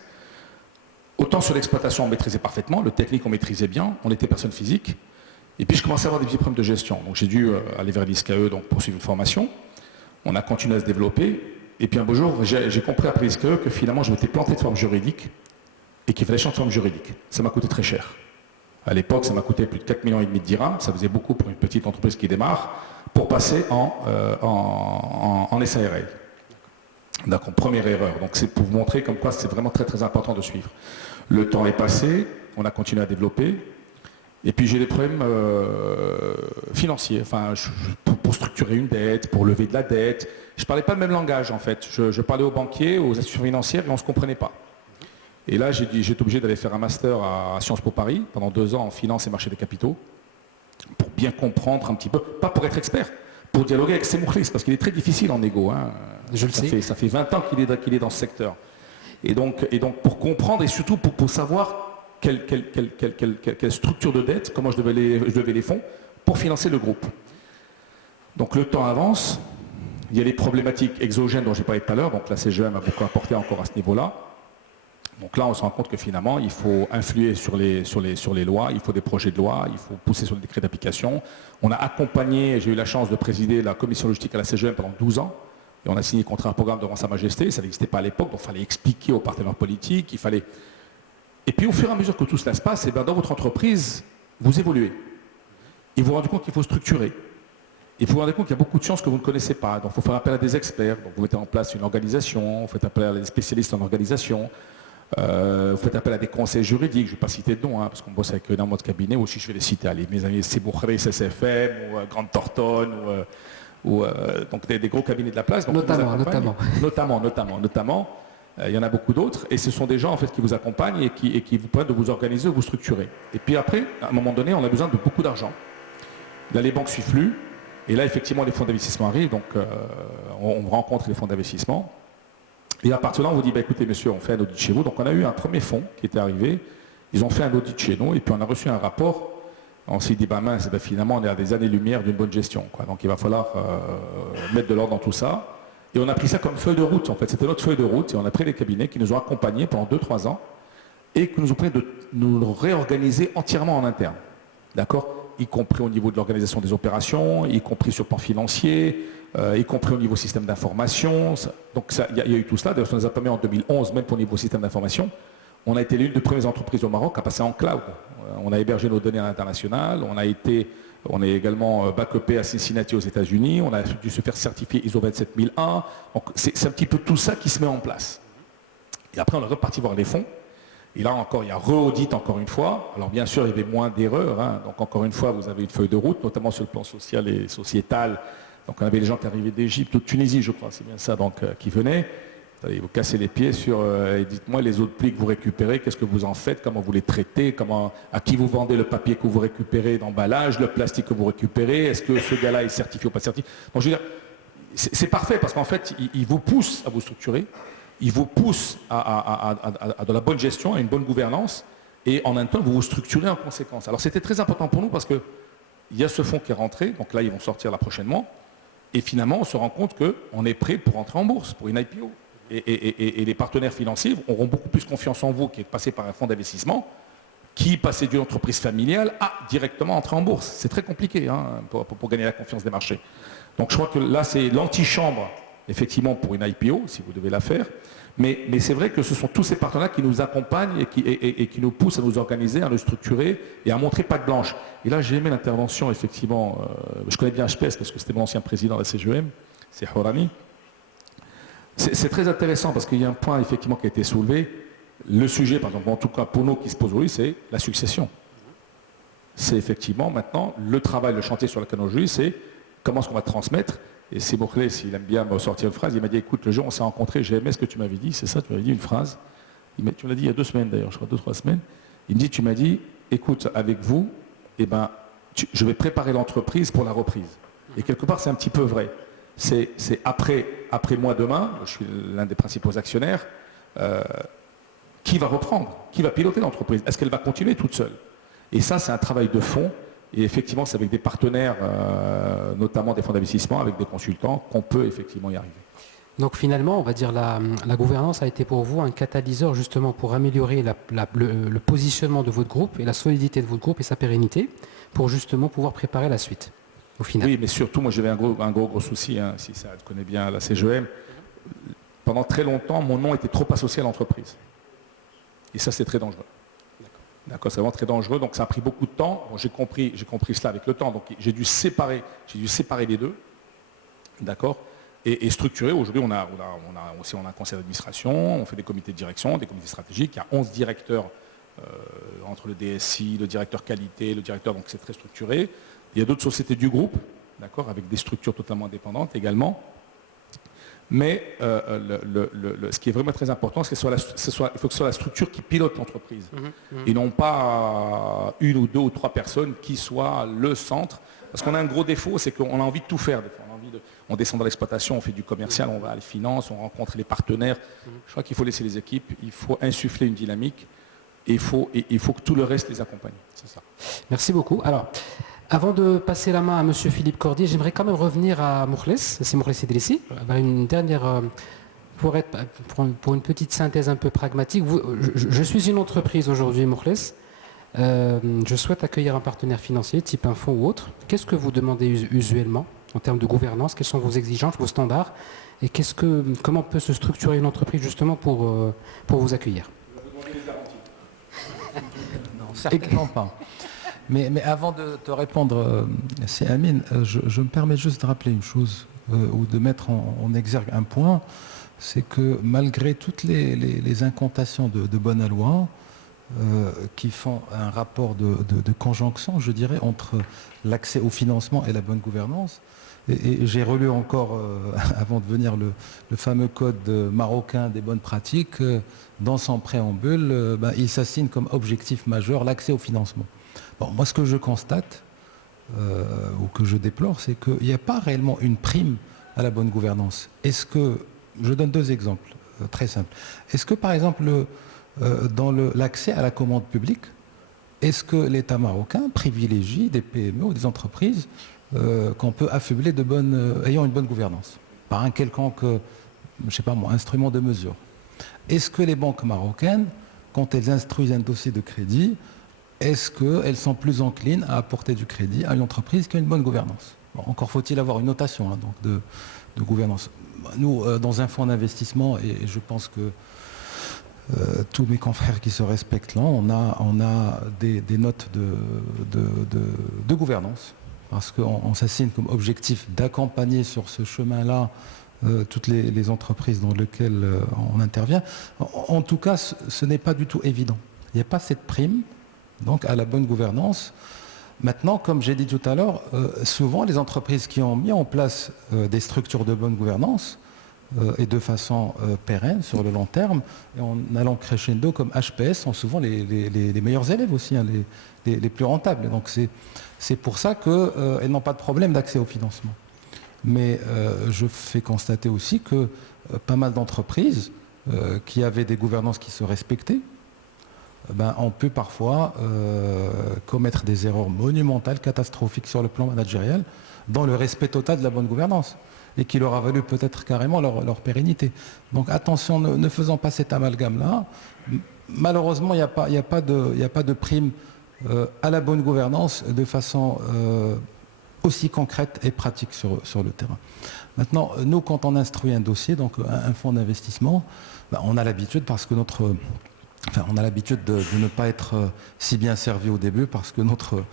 autant sur l'exploitation on maîtrisait parfaitement, le technique on maîtrisait bien, on était personne physique, et puis je commençais à avoir des petits problèmes de gestion. Donc j'ai dû aller vers l'ISKE, donc poursuivre une formation. On a continué à se développer, et puis un beau jour, j'ai compris après l'ISKE que finalement je m'étais planté de forme juridique, et qu'il fallait changer de forme juridique. Ça m'a coûté très cher. À l'époque, ça m'a coûté plus de 4,5 millions de dirhams, ça faisait beaucoup pour une petite entreprise qui démarre, pour passer en SARL. D'accord, première erreur. Donc c'est pour vous montrer comme quoi c'est vraiment très très important de suivre. Le temps est passé, on a continué à développer, et puis j'ai des problèmes financiers, enfin, pour structurer une dette, pour lever de la dette. Je ne parlais pas le même langage en fait. Je parlais aux banquiers, aux institutions financières, et on ne se comprenait pas. Et là, j'étais obligé d'aller faire un master à Sciences Po Paris, pendant 2 ans en finance et marché des capitaux, pour bien comprendre un petit peu, pas pour être expert, pour dialoguer avec ses mouklis, parce qu'il est très difficile en égo. Hein. Ça fait 20 ans qu'il est dans ce secteur. Et donc pour comprendre, et surtout pour savoir quelle structure de dette, comment je devais les fonds, pour financer le groupe. Donc le temps avance, il y a les problématiques exogènes dont j'ai parlé tout à l'heure, donc la CGM a beaucoup apporté encore à ce niveau-là. Donc là, on se rend compte que finalement, il faut influer sur les lois, il faut des projets de loi, il faut pousser sur le décret d'application. On a accompagné, j'ai eu la chance de présider la commission logistique à la CGM pendant 12 ans, et on a signé contrat programme devant Sa Majesté, ça n'existait pas à l'époque, donc il fallait expliquer aux partenaires politiques, il fallait... Et puis au fur et à mesure que tout cela se passe, dans votre entreprise, vous évoluez. Et vous vous rendez compte qu'il faut structurer. Et vous vous rendez compte qu'il y a beaucoup de choses que vous ne connaissez pas, donc il faut faire appel à des experts, donc vous mettez en place une organisation, vous faites appel à des spécialistes en organisation, vous faites appel à des conseils juridiques, je ne vais pas citer de nom, parce qu'on bosse avec énormément de cabinets, ou si je vais les citer, allez, mes amis Seboukhré, SSFM, ou Grande Thornton, donc des gros cabinets de la place. Donc notamment. Il y en a beaucoup d'autres, et ce sont des gens en fait qui vous accompagnent et qui vous permettent de vous organiser, de vous structurer. Et puis après, à un moment donné, on a besoin de beaucoup d'argent. Là, les banques suivent plus, et là, effectivement, les fonds d'investissement arrivent, donc on rencontre les fonds d'investissement. Et à partir de là, on vous dit, écoutez, monsieur, on fait un audit chez vous. Donc on a eu un premier fonds qui était arrivé, ils ont fait un audit chez nous, et puis on a reçu un rapport. On s'est dit, mince, finalement, on est à des années-lumière d'une bonne gestion, quoi. Donc il va falloir mettre de l'ordre dans tout ça. Et on a pris ça comme feuille de route, en fait. C'était notre feuille de route, et on a pris les cabinets qui nous ont accompagnés pendant 2-3 ans, et qui nous ont permis de nous réorganiser entièrement en interne. D'accord ? Y compris au niveau de l'organisation des opérations, y compris sur le plan financier, y compris au niveau système d'information. Donc il y a eu tout cela. D'ailleurs, ça nous a permis en 2011, même pour le niveau système d'information, on a été l'une des premières entreprises au Maroc à passer en cloud. On a hébergé nos données à l'international, on est également backupé à Cincinnati aux États-Unis, on a dû se faire certifier ISO 27001. Donc c'est un petit peu tout ça qui se met en place. Et après, on est reparti voir les fonds. Et là encore, il y a re-audit encore une fois. Alors bien sûr, il y avait moins d'erreurs. Donc encore une fois, vous avez une feuille de route, notamment sur le plan social et sociétal. Donc on avait les gens qui arrivaient d'Égypte ou de Tunisie, je crois, c'est bien ça, donc qui venaient. Allez, vous cassez les pieds sur, et dites-moi les autres plis que vous récupérez, qu'est-ce que vous en faites, comment vous les traitez, à qui vous vendez le papier que vous récupérez d'emballage, le plastique que vous récupérez, est-ce que ce gars-là est certifié ou pas certifié. Donc je veux dire, c'est parfait parce qu'en fait, il vous pousse à vous structurer, il vous pousse à de la bonne gestion, à une bonne gouvernance, et en même temps, vous vous structurez en conséquence. Alors c'était très important pour nous parce qu'il y a ce fonds qui est rentré, donc là, ils vont sortir là prochainement, et finalement, on se rend compte qu'on est prêt pour rentrer en bourse, pour une IPO. Et les partenaires financiers auront beaucoup plus confiance en vous qui êtes passé par un fonds d'investissement qui passé d'une entreprise familiale à directement entrer en bourse. C'est très compliqué pour gagner la confiance des marchés. Donc je crois que là c'est l'antichambre effectivement pour une IPO si vous devez la faire. Mais c'est vrai que ce sont tous ces partenaires qui nous accompagnent et qui nous poussent à nous organiser, à nous structurer et à montrer patte blanche. Et là j'ai aimé l'intervention effectivement, je connais bien HPS parce que c'était mon ancien président de la CGM, c'est Hourani. C'est très intéressant parce qu'il y a un point effectivement qui a été soulevé. Le sujet, par exemple, en tout cas pour nous qui se pose aujourd'hui, c'est la succession. C'est effectivement maintenant le travail, le chantier sur lequel on joue, c'est comment est-ce qu'on va transmettre. Et c'est Bouclé, s'il aime bien me sortir une phrase, il m'a dit écoute, le jour où on s'est rencontrés, j'ai aimé ce que tu m'avais dit, c'est ça, tu m'avais dit une phrase. Tu me l'as dit il y a 2 semaines d'ailleurs, je crois 2-3 semaines. Il me dit, tu m'as dit, écoute, avec vous, je vais préparer l'entreprise pour la reprise. Et quelque part, c'est un petit peu vrai. C'est après moi demain, je suis l'un des principaux actionnaires, qui va reprendre, qui va piloter l'entreprise. Est-ce qu'elle va continuer toute seule? Et ça, c'est un travail de fond. Et effectivement, c'est avec des partenaires, notamment des fonds d'investissement, avec des consultants, qu'on peut effectivement y arriver. Donc finalement, on va dire la gouvernance a été pour vous un catalyseur justement pour améliorer le positionnement de votre groupe et la solidité de votre groupe et sa pérennité pour justement pouvoir préparer la suite au final. Oui, mais surtout, moi j'avais un gros souci, hein, si ça connaît bien la CGM. Pendant très longtemps, mon nom était trop associé à l'entreprise. Et ça, c'est très dangereux. D'accord, c'est vraiment très dangereux. Donc ça a pris beaucoup de temps. Bon, j'ai compris cela avec le temps. Donc j'ai dû séparer les deux. D'accord. Et structurer. Aujourd'hui, on a un conseil d'administration, on fait des comités de direction, des comités stratégiques. Il y a 11 directeurs entre le DSI, le directeur qualité, le directeur. Donc c'est très structuré. Il y a d'autres sociétés du groupe, d'accord, avec des structures totalement indépendantes également. Mais ce qui est vraiment très important, c'est qu'il faut que ce soit la structure qui pilote l'entreprise. Et non pas une ou deux ou trois personnes qui soient le centre. Parce qu'on a un gros défaut, c'est qu'on a envie de tout faire. On descend dans l'exploitation, on fait du commercial, on va à les finances, on rencontre les partenaires. Je crois qu'il faut laisser les équipes, il faut insuffler une dynamique et il faut que tout le reste les accompagne. C'est ça. Merci beaucoup. Alors, avant de passer la main à M. Philippe Cordier, j'aimerais quand même revenir à Moukhlès, c'est Moukhlès Idrissi, une dernière, pour une petite synthèse un peu pragmatique. Je suis une entreprise aujourd'hui, Moukhlès. Je souhaite accueillir un partenaire financier, type un fonds ou autre. Qu'est-ce que vous demandez usuellement en termes de gouvernance? Quelles sont vos exigences, vos standards? Et comment peut se structurer une entreprise justement pour vous accueillir? Non, certainement pas. Mais avant de te répondre, c'est Amine, je me permets juste de rappeler une chose, ou de mettre en exergue un point, c'est que malgré toutes les incantations de Bonalois, qui font un rapport de conjonction, je dirais, entre l'accès au financement et la bonne gouvernance, et j'ai relu encore, avant de venir, le fameux code marocain des bonnes pratiques, dans son préambule, il s'assigne comme objectif majeur l'accès au financement. Bon, moi, ce que je constate, ou que je déplore, c'est qu'il n'y a pas réellement une prime à la bonne gouvernance. Je donne deux exemples très simples. Est-ce que, par exemple, dans l'accès à la commande publique, est-ce que l'État marocain privilégie des PME ou des entreprises qu'on peut affubler ayant une bonne gouvernance, par un quelconque, je sais pas moi, instrument de mesure? Est-ce que les banques marocaines, quand elles instruisent un dossier de crédit, est-ce qu'elles sont plus enclines à apporter du crédit à une entreprise qui a une bonne gouvernance? Bon, encore faut-il avoir une notation donc de gouvernance. Nous, dans un fonds d'investissement, et je pense que tous mes confrères qui se respectent là, on a des notes de gouvernance, parce qu'on s'assigne comme objectif d'accompagner sur ce chemin-là toutes les entreprises dans lesquelles on intervient. En tout cas, ce n'est pas du tout évident. Il n'y a pas cette prime donc à la bonne gouvernance. Maintenant, comme j'ai dit tout à l'heure, souvent les entreprises qui ont mis en place des structures de bonne gouvernance et de façon pérenne sur le long terme, et en allant crescendo comme HPS, sont souvent les meilleurs élèves aussi, hein, les plus rentables. Donc c'est pour ça qu'elles n'ont pas de problème d'accès au financement. Mais je fais constater aussi que pas mal d'entreprises qui avaient des gouvernances qui se respectaient, on peut parfois commettre des erreurs monumentales, catastrophiques sur le plan managérial, dans le respect total de la bonne gouvernance, et qui leur a valu peut-être carrément leur pérennité. Donc attention, ne faisons pas cet amalgame-là. Malheureusement, il n'y a pas de prime à la bonne gouvernance de façon aussi concrète et pratique sur le terrain. Maintenant, nous, quand on instruit un dossier, donc un fonds d'investissement, on a l'habitude, parce que on a l'habitude de ne pas être si bien servi au début, parce que notre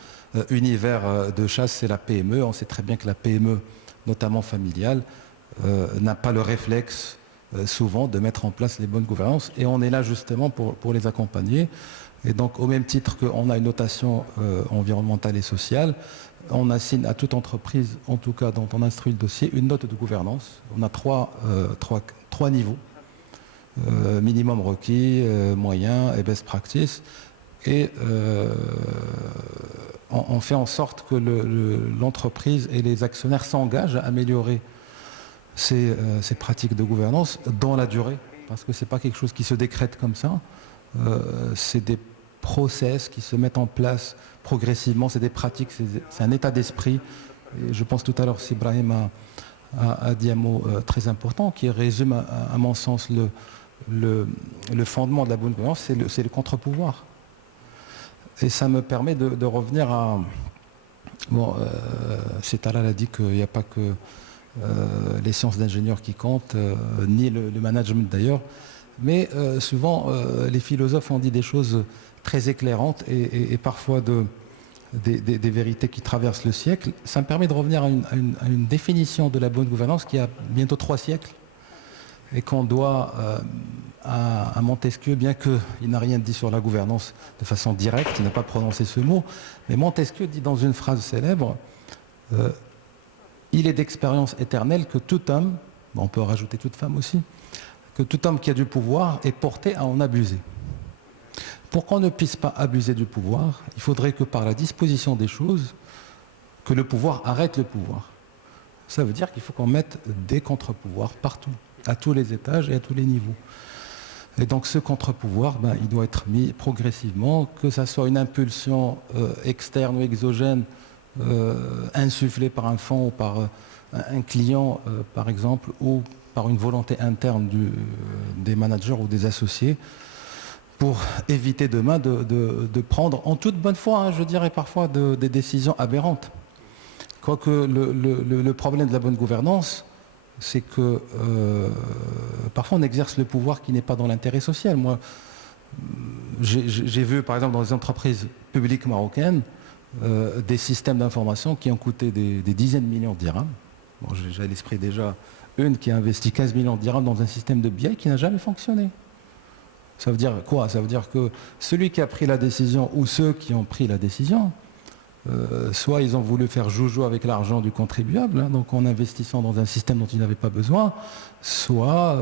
univers de chasse, c'est la PME. On sait très bien que la PME, notamment familiale, n'a pas le réflexe souvent de mettre en place les bonnes gouvernances. Et on est là justement pour les accompagner. Et donc, au même titre qu'on a une notation environnementale et sociale, on assigne à toute entreprise, en tout cas dont on instruit le dossier, une note de gouvernance. On a trois niveaux. Minimum requis, moyen et best practice. Et on fait en sorte que l'entreprise et les actionnaires s'engagent à améliorer ces pratiques de gouvernance dans la durée, parce que ce n'est pas quelque chose qui se décrète comme ça. C'est des process qui se mettent en place progressivement, c'est des pratiques, c'est un état d'esprit. Et je pense tout à l'heure, si Ibrahim a dit un mot très important qui résume à mon sens le fondement de la bonne gouvernance, c'est le contre-pouvoir. Et ça me permet de revenir à... Bon, Talal a dit qu'il n'y a pas que les sciences d'ingénieurs qui comptent, ni le management d'ailleurs, mais souvent les philosophes ont dit des choses très éclairantes et parfois des vérités qui traversent le siècle. Ça me permet de revenir à une définition de la bonne gouvernance qui a bientôt 3 siècles et qu'on doit à Montesquieu, bien qu'il n'a rien dit sur la gouvernance de façon directe, il n'a pas prononcé ce mot, mais Montesquieu dit dans une phrase célèbre il est d'expérience éternelle que tout homme, on peut rajouter toute femme aussi, que tout homme qui a du pouvoir est porté à en abuser. Pour qu'on ne puisse pas abuser du pouvoir, il faudrait que par la disposition des choses, que le pouvoir arrête le pouvoir. Ça veut dire qu'il faut qu'on mette des contre-pouvoirs partout, à tous les étages et à tous les niveaux. Et donc ce contre-pouvoir, il doit être mis progressivement, que ça soit une impulsion externe ou exogène, insufflée par un fonds ou par un client, par exemple, ou par une volonté interne des managers ou des associés, pour éviter demain de prendre, en toute bonne foi, je dirais parfois, des décisions aberrantes. Quoique le problème de la bonne gouvernance, c'est que parfois on exerce le pouvoir qui n'est pas dans l'intérêt social. Moi, j'ai vu, par exemple, dans les entreprises publiques marocaines, des systèmes d'information qui ont coûté des dizaines de millions de dirhams. Bon, j'ai à l'esprit déjà une qui a investi 15 millions de dirhams dans un système de BI qui n'a jamais fonctionné. Ça veut dire quoi? Ça veut dire que celui qui a pris la décision ou ceux qui ont pris la décision, soit ils ont voulu faire joujou avec l'argent du contribuable, donc en investissant dans un système dont ils n'avaient pas besoin, soit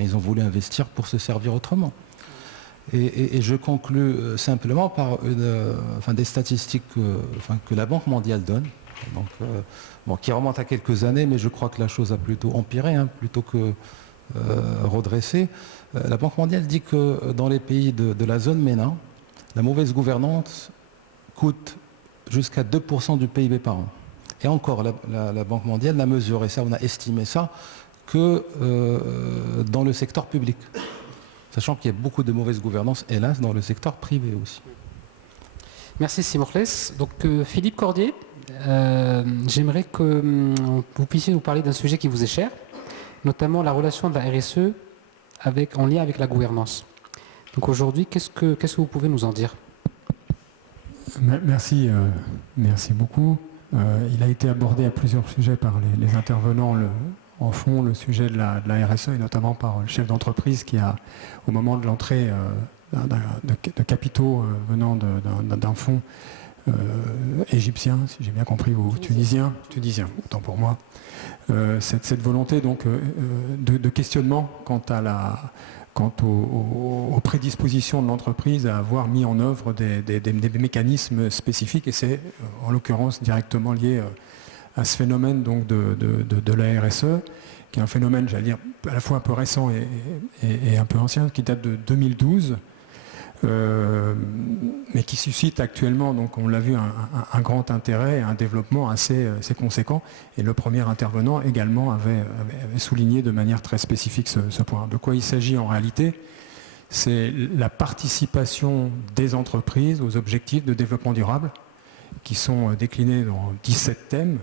ils ont voulu investir pour se servir autrement. Et je conclus simplement par des statistiques que la Banque mondiale donne, donc, qui remontent à quelques années, mais je crois que la chose a plutôt empiré, plutôt que redressé. La Banque mondiale dit que dans les pays de la zone MENA, la mauvaise gouvernance coûte jusqu'à 2% du PIB par an. Et encore, la Banque mondiale n'a mesuré ça, on a estimé ça, que dans le secteur public. Sachant qu'il y a beaucoup de mauvaise gouvernance, hélas, dans le secteur privé aussi. Merci Simorles. Donc Philippe Cordier, j'aimerais que vous puissiez nous parler d'un sujet qui vous est cher, notamment la relation de la RSE en lien avec la gouvernance. Donc aujourd'hui, qu'est-ce que vous pouvez nous en dire? Merci beaucoup. Il a été abordé à plusieurs sujets par les intervenants. En fond, le sujet de la RSE, et notamment par le chef d'entreprise qui a, au moment de l'entrée de capitaux venant d'un fonds égyptien, si j'ai bien compris, ou tunisien, autant pour moi, cette volonté donc de questionnement quant aux prédispositions de l'entreprise à avoir mis en œuvre des mécanismes spécifiques, et c'est en l'occurrence directement lié à ce phénomène donc de la RSE, qui est un phénomène, j'allais dire, à la fois un peu récent et un peu ancien, qui date de 2012, mais qui suscite actuellement, donc on l'a vu, un grand intérêt et un développement assez conséquent. Et le premier intervenant également avait souligné de manière très spécifique ce point. De quoi il s'agit en réalité? C'est la participation des entreprises aux objectifs de développement durable, qui sont déclinés dans 17 thèmes,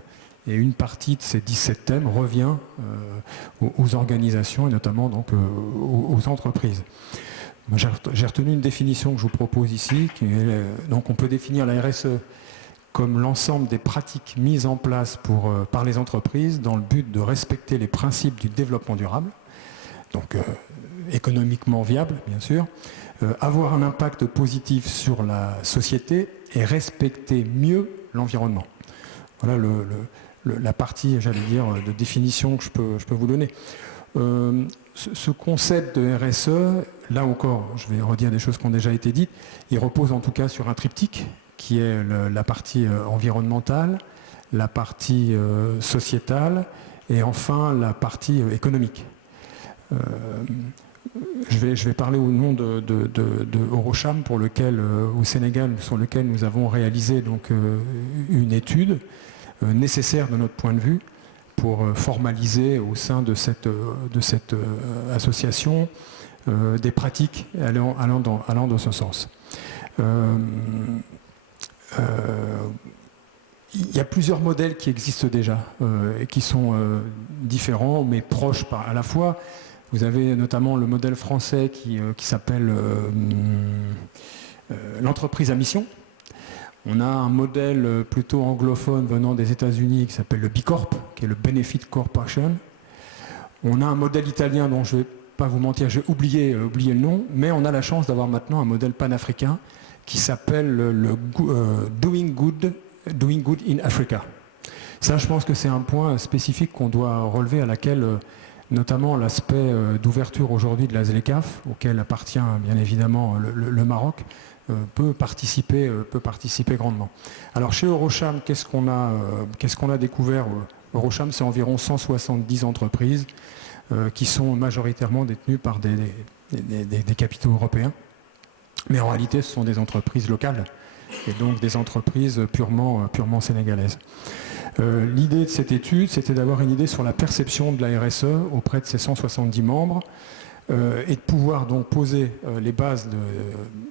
et une partie de ces 17 thèmes revient aux organisations et notamment donc aux entreprises. J'ai retenu une définition que je vous propose ici, donc on peut définir la RSE comme l'ensemble des pratiques mises en place par les entreprises dans le but de respecter les principes du développement durable, donc économiquement viable bien sûr, avoir un impact positif sur la société et respecter mieux l'environnement. Voilà la partie, j'allais dire, de définition que je peux vous donner. Ce concept de RSE, là encore, je vais redire des choses qui ont déjà été dites, il repose en tout cas sur un triptyque qui est la partie environnementale, la partie sociétale et enfin la partie économique. Je vais parler au nom de Eurocham au Sénégal, sur lequel nous avons réalisé donc une étude nécessaire de notre point de vue pour formaliser au sein de cette association des pratiques allant dans ce sens. Il y a plusieurs modèles qui existent déjà et qui sont différents mais proches à la fois. Vous avez notamment le modèle français qui s'appelle l'entreprise à mission. On a un modèle plutôt anglophone venant des États-Unis qui s'appelle le B Corp, qui est le Benefit Corporation. On a un modèle italien dont je ne vais pas vous mentir, j'ai oublié le nom, mais on a la chance d'avoir maintenant un modèle panafricain qui s'appelle le Doing Good in Africa. Ça, je pense que c'est un point spécifique qu'on doit relever, à laquelle notamment l'aspect d'ouverture aujourd'hui de la ZLECAf, auquel appartient bien évidemment le Maroc, peut participer grandement. Alors chez Eurocham, qu'est-ce qu'on a découvert? Eurocham, c'est environ 170 entreprises qui sont majoritairement détenues par des capitaux européens. Mais en réalité, ce sont des entreprises locales et donc des entreprises purement sénégalaises. L'idée de cette étude, c'était d'avoir une idée sur la perception de la RSE auprès de ces 170 membres et de pouvoir donc poser les bases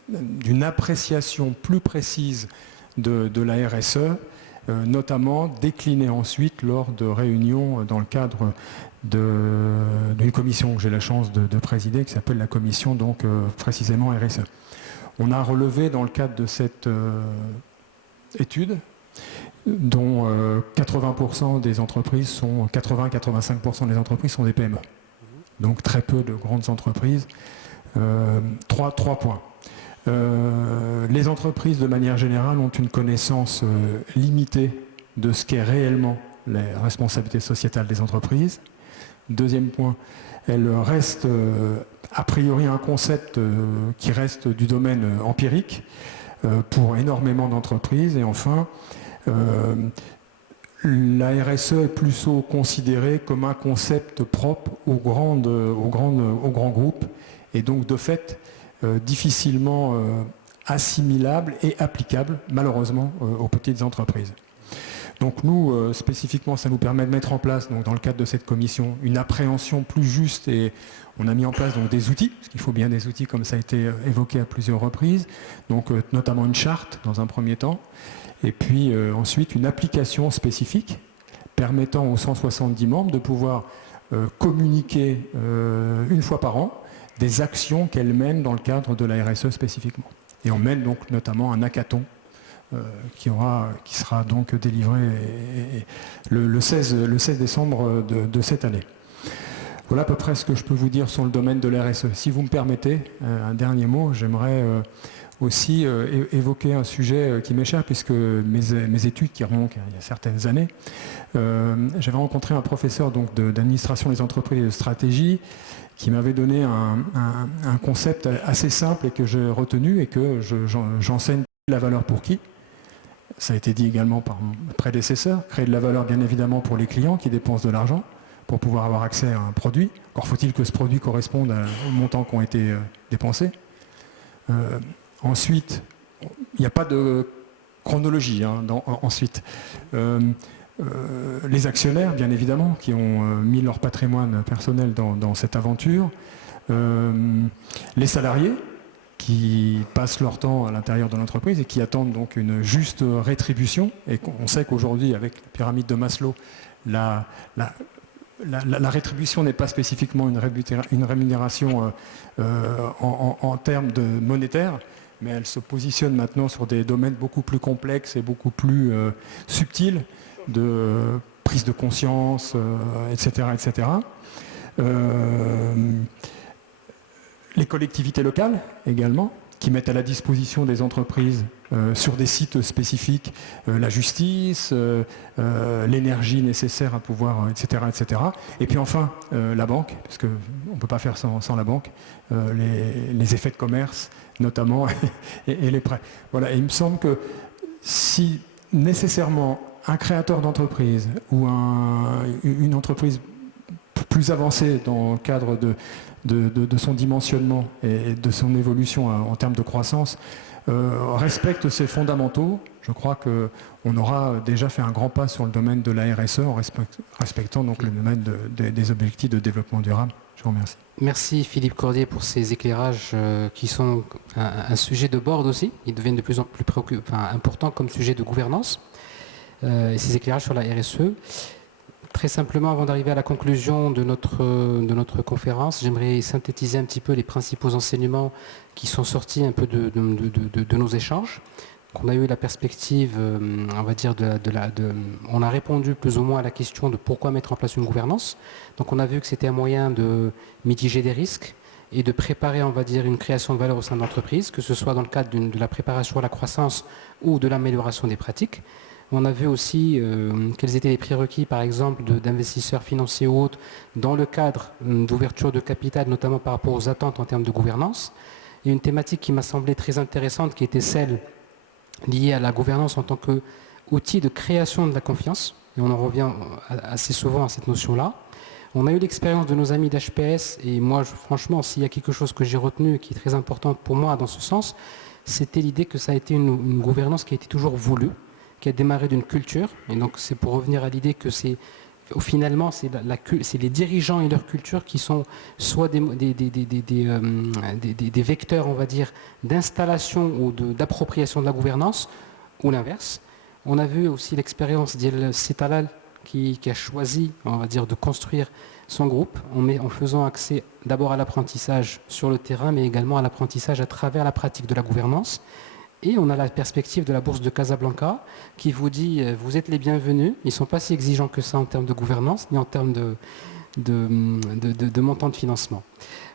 d'une appréciation plus précise de la RSE, notamment déclinée ensuite lors de réunions dans le cadre d'une commission que j'ai la chance de présider, qui s'appelle la commission donc précisément RSE. On a relevé dans le cadre de cette étude, dont 80% des entreprises 80-85% des entreprises sont des PME. Donc très peu de grandes entreprises. Trois points. Les entreprises, de manière générale, ont une connaissance limitée de ce qu'est réellement les responsabilités sociétales des entreprises. Deuxième point, elles restent a priori un concept qui reste du domaine empirique pour énormément d'entreprises. Et enfin, la RSE est plutôt considérée comme un concept propre aux grands groupes et donc de fait difficilement assimilable et applicable malheureusement aux petites entreprises. Donc nous, spécifiquement, ça nous permet de mettre en place, donc, dans le cadre de cette commission, une appréhension plus juste, et on a mis en place donc, des outils, parce qu'il faut bien des outils comme ça a été évoqué à plusieurs reprises, donc notamment une charte dans un premier temps, et puis ensuite une application spécifique permettant aux 170 membres de pouvoir communiquer une fois par an des actions qu'elles mènent dans le cadre de la RSE spécifiquement. Et on mène donc notamment un hackathon qui sera donc délivré le 16 décembre de cette année. Voilà à peu près ce que je peux vous dire sur le domaine de l'RSE. Si vous me permettez, un dernier mot, j'aimerais aussi évoquer un sujet qui m'échappe, puisque mes études qui remontent il y a certaines années, j'avais rencontré un professeur d'administration des entreprises et de stratégie qui m'avait donné un concept assez simple et que j'ai retenu et que j'enseigne. La valeur pour qui? Ça a été dit également par mon prédécesseur. Créer de la valeur, bien évidemment, pour les clients qui dépensent de l'argent pour pouvoir avoir accès à un produit. Encore faut-il que ce produit corresponde aux montants qui ont été dépensés. Ensuite, il n'y a pas de chronologie. Ensuite, les actionnaires, bien évidemment, qui ont mis leur patrimoine personnel dans cette aventure. Les salariés, qui passent leur temps à l'intérieur de l'entreprise et qui attendent donc une juste rétribution. Et on sait qu'aujourd'hui, avec la pyramide de Maslow, la rétribution n'est pas spécifiquement une rémunération en termes de monétaire, mais elle se positionne maintenant sur des domaines beaucoup plus complexes et beaucoup plus subtils de prise de conscience, etc. etc. Les collectivités locales également, qui mettent à la disposition des entreprises sur des sites spécifiques la justice, l'énergie nécessaire à pouvoir, etc., etc. Et puis enfin, la banque, parce qu'on ne peut pas faire sans la banque, les effets de commerce notamment, et les prêts. Voilà, et il me semble que si nécessairement un créateur d'entreprise ou une entreprise plus avancée dans le cadre de son dimensionnement et de son évolution en termes de croissance respecte ces fondamentaux, je crois qu'on aura déjà fait un grand pas sur le domaine de la RSE en respectant donc le domaine des objectifs de développement durable. Je vous remercie. Merci Philippe Cordier pour ces éclairages qui sont un sujet de board aussi. Ils deviennent de plus en plus importants comme sujet de gouvernance. Et ces éclairages sur la RSE. Très simplement, avant d'arriver à la conclusion de notre conférence, j'aimerais synthétiser un petit peu les principaux enseignements qui sont sortis un peu de nos échanges. On a eu la perspective, on va dire, on a répondu plus ou moins à la question de pourquoi mettre en place une gouvernance. Donc on a vu que c'était un moyen de mitiger des risques et de préparer, on va dire, une création de valeur au sein de l'entreprise, que ce soit dans le cadre de la préparation à la croissance ou de l'amélioration des pratiques. On a vu aussi quels étaient les prérequis, par exemple, d'investisseurs financiers ou autres, dans le cadre d'ouverture de capital, notamment par rapport aux attentes en termes de gouvernance. Et une thématique qui m'a semblé très intéressante, qui était celle liée à la gouvernance en tant qu'outil de création de la confiance. Et on en revient assez souvent à cette notion-là. On a eu l'expérience de nos amis d'HPS, et moi, franchement, s'il y a quelque chose que j'ai retenu et qui est très importante pour moi dans ce sens, c'était l'idée que ça a été une gouvernance qui a été toujours voulue, qui a démarré d'une culture, et donc c'est pour revenir à l'idée que finalement c'est les dirigeants et leur culture qui sont soit des vecteurs, on va dire, d'installation ou d'appropriation de la gouvernance, ou l'inverse. On a vu aussi l'expérience d'El Sitalal qui a choisi, on va dire, de construire son groupe en faisant accès d'abord à l'apprentissage sur le terrain, mais également à l'apprentissage à travers la pratique de la gouvernance. Et on a la perspective de la bourse de Casablanca qui vous dit vous êtes les bienvenus. Ils ne sont pas si exigeants que ça en termes de gouvernance ni en termes de montant de financement.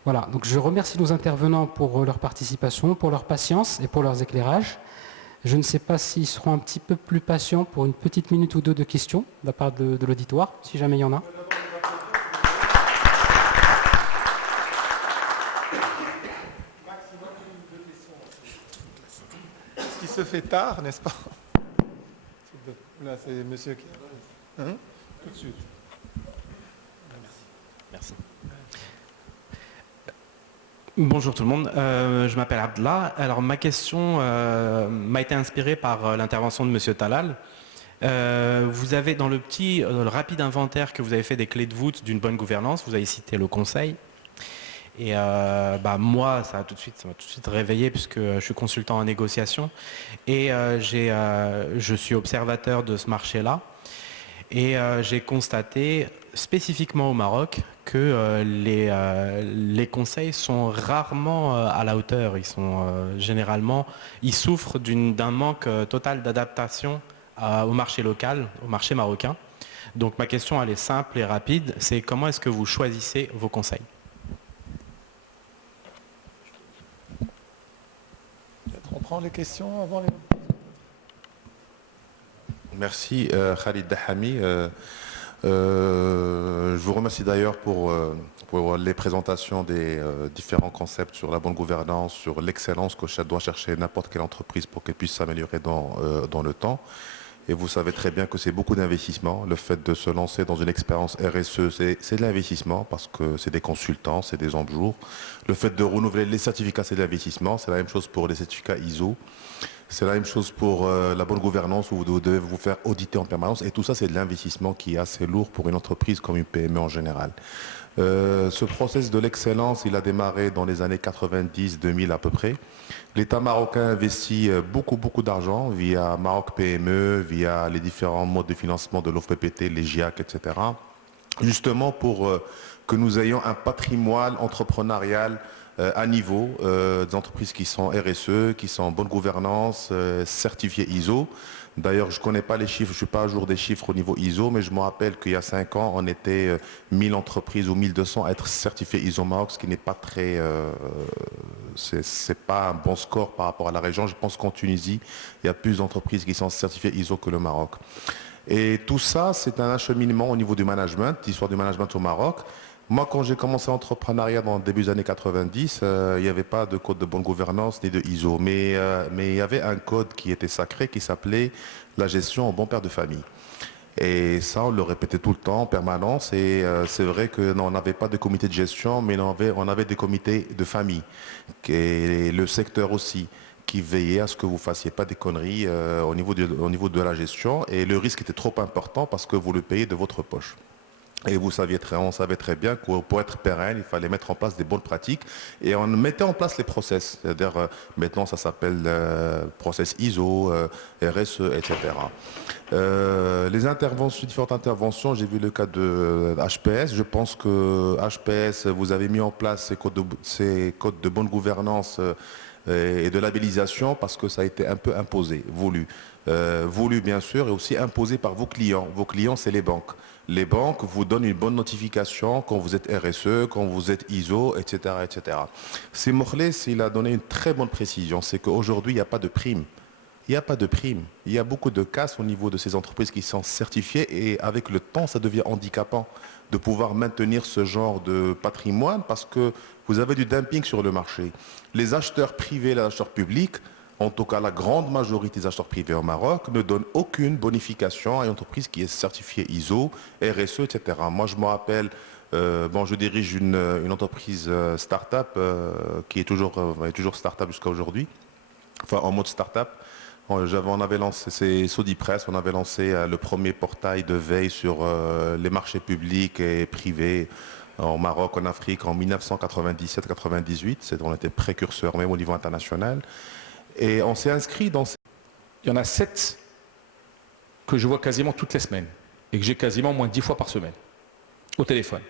Voilà, donc je remercie nos intervenants pour leur participation, pour leur patience et pour leurs éclairages. Je ne sais pas s'ils seront un petit peu plus patients pour une petite minute ou deux de questions de la part de l'auditoire, si jamais il y en a. Se fait tard, n'est-ce pas? Là, c'est monsieur qui... Hein? Tout de suite. Merci. Bonjour tout le monde, je m'appelle Abdallah. Alors ma question m'a été inspirée par l'intervention de monsieur Talal. Vous avez dans le rapide inventaire que vous avez fait des clés de voûte d'une bonne gouvernance, vous avez cité le conseil. Et moi, ça m'a tout de suite réveillé puisque je suis consultant en négociation et je suis observateur de ce marché-là. Et j'ai constaté spécifiquement au Maroc que les conseils sont rarement à la hauteur. Ils sont ils souffrent d'un manque total d'adaptation au marché local, au marché marocain. Donc ma question, elle est simple et rapide, c'est comment est-ce que vous choisissez vos conseils ? On prend les questions avant les... Merci Khalid Dahami. Je vous remercie d'ailleurs pour les présentations des différents concepts sur la bonne gouvernance, sur l'excellence que doit chercher n'importe quelle entreprise pour qu'elle puisse s'améliorer dans le temps. Et vous savez très bien que c'est beaucoup d'investissement. Le fait de se lancer dans une expérience RSE, c'est de l'investissement parce que c'est des consultants, c'est des jours. Le fait de renouveler les certificats, c'est de l'investissement. C'est la même chose pour les certificats ISO. C'est la même chose pour la bonne gouvernance où vous devez vous faire auditer en permanence. Et tout ça, c'est de l'investissement qui est assez lourd pour une entreprise comme une PME en général. Ce process de l'excellence, il a démarré dans les années 90-2000 à peu près. L'État marocain investit beaucoup d'argent via Maroc PME, via les différents modes de financement de l'OFPPT, les GIAC, etc. Justement pour que nous ayons un patrimoine entrepreneurial à niveau, des entreprises qui sont RSE, qui sont en bonne gouvernance, certifiées ISO. D'ailleurs, je ne connais pas les chiffres, je ne suis pas à jour des chiffres au niveau ISO, mais je me rappelle qu'il y a 5 ans, on était 1000 entreprises ou 1200 à être certifiées ISO Maroc, ce qui n'est pas très... c'est pas un bon score par rapport à la région. Je pense qu'en Tunisie, il y a plus d'entreprises qui sont certifiées ISO que le Maroc. Et tout ça, c'est un acheminement au niveau du management, l'histoire du management au Maroc. Moi, quand j'ai commencé l'entrepreneuriat dans le début des années 90, il n'y avait pas de code de bonne gouvernance ni de ISO. Mais il y avait un code qui était sacré qui s'appelait la gestion en bon père de famille. Et ça, on le répétait tout le temps, en permanence. Et c'est vrai qu'on n'avait pas de comité de gestion, mais on avait des comités de famille. Et le secteur aussi, qui veillaient à ce que vous ne fassiez pas des conneries au niveau de la gestion. Et le risque était trop important parce que vous le payez de votre poche. Et on savait très bien que pour être pérenne, il fallait mettre en place des bonnes pratiques. Et on mettait en place les process. C'est-à-dire, maintenant, ça s'appelle process ISO, RSE, etc. Les différentes interventions, j'ai vu le cas de HPS. Je pense que HPS, vous avez mis en place ces codes de bonne gouvernance et de labellisation parce que ça a été un peu imposé, voulu. Voulu, bien sûr, et aussi imposé par vos clients. Vos clients, c'est les banques. Les banques vous donnent une bonne notification quand vous êtes RSE, quand vous êtes ISO, etc. etc. C'est Mokhles, il a donné une très bonne précision, c'est qu'aujourd'hui, il n'y a pas de prime. Il n'y a pas de prime. Il y a beaucoup de casse au niveau de ces entreprises qui sont certifiées et avec le temps, ça devient handicapant de pouvoir maintenir ce genre de patrimoine parce que vous avez du dumping sur le marché. Les acheteurs privés, les acheteurs publics, en tout cas la grande majorité des acheteurs privés au Maroc, ne donnent aucune bonification à une entreprise qui est certifiée ISO, RSE, etc. Moi, je me rappelle, je dirige une entreprise start-up qui est toujours start-up jusqu'à aujourd'hui, enfin en mode start-up. On avait lancé, c'est Sodipress, on avait lancé le premier portail de veille sur les marchés publics et privés au Maroc, en Afrique, en 1997-98. On était précurseurs même au niveau international. Et on s'est inscrit dans... Il y en a 7 que je vois quasiment toutes les semaines et que j'ai quasiment au moins 10 fois par semaine au téléphone.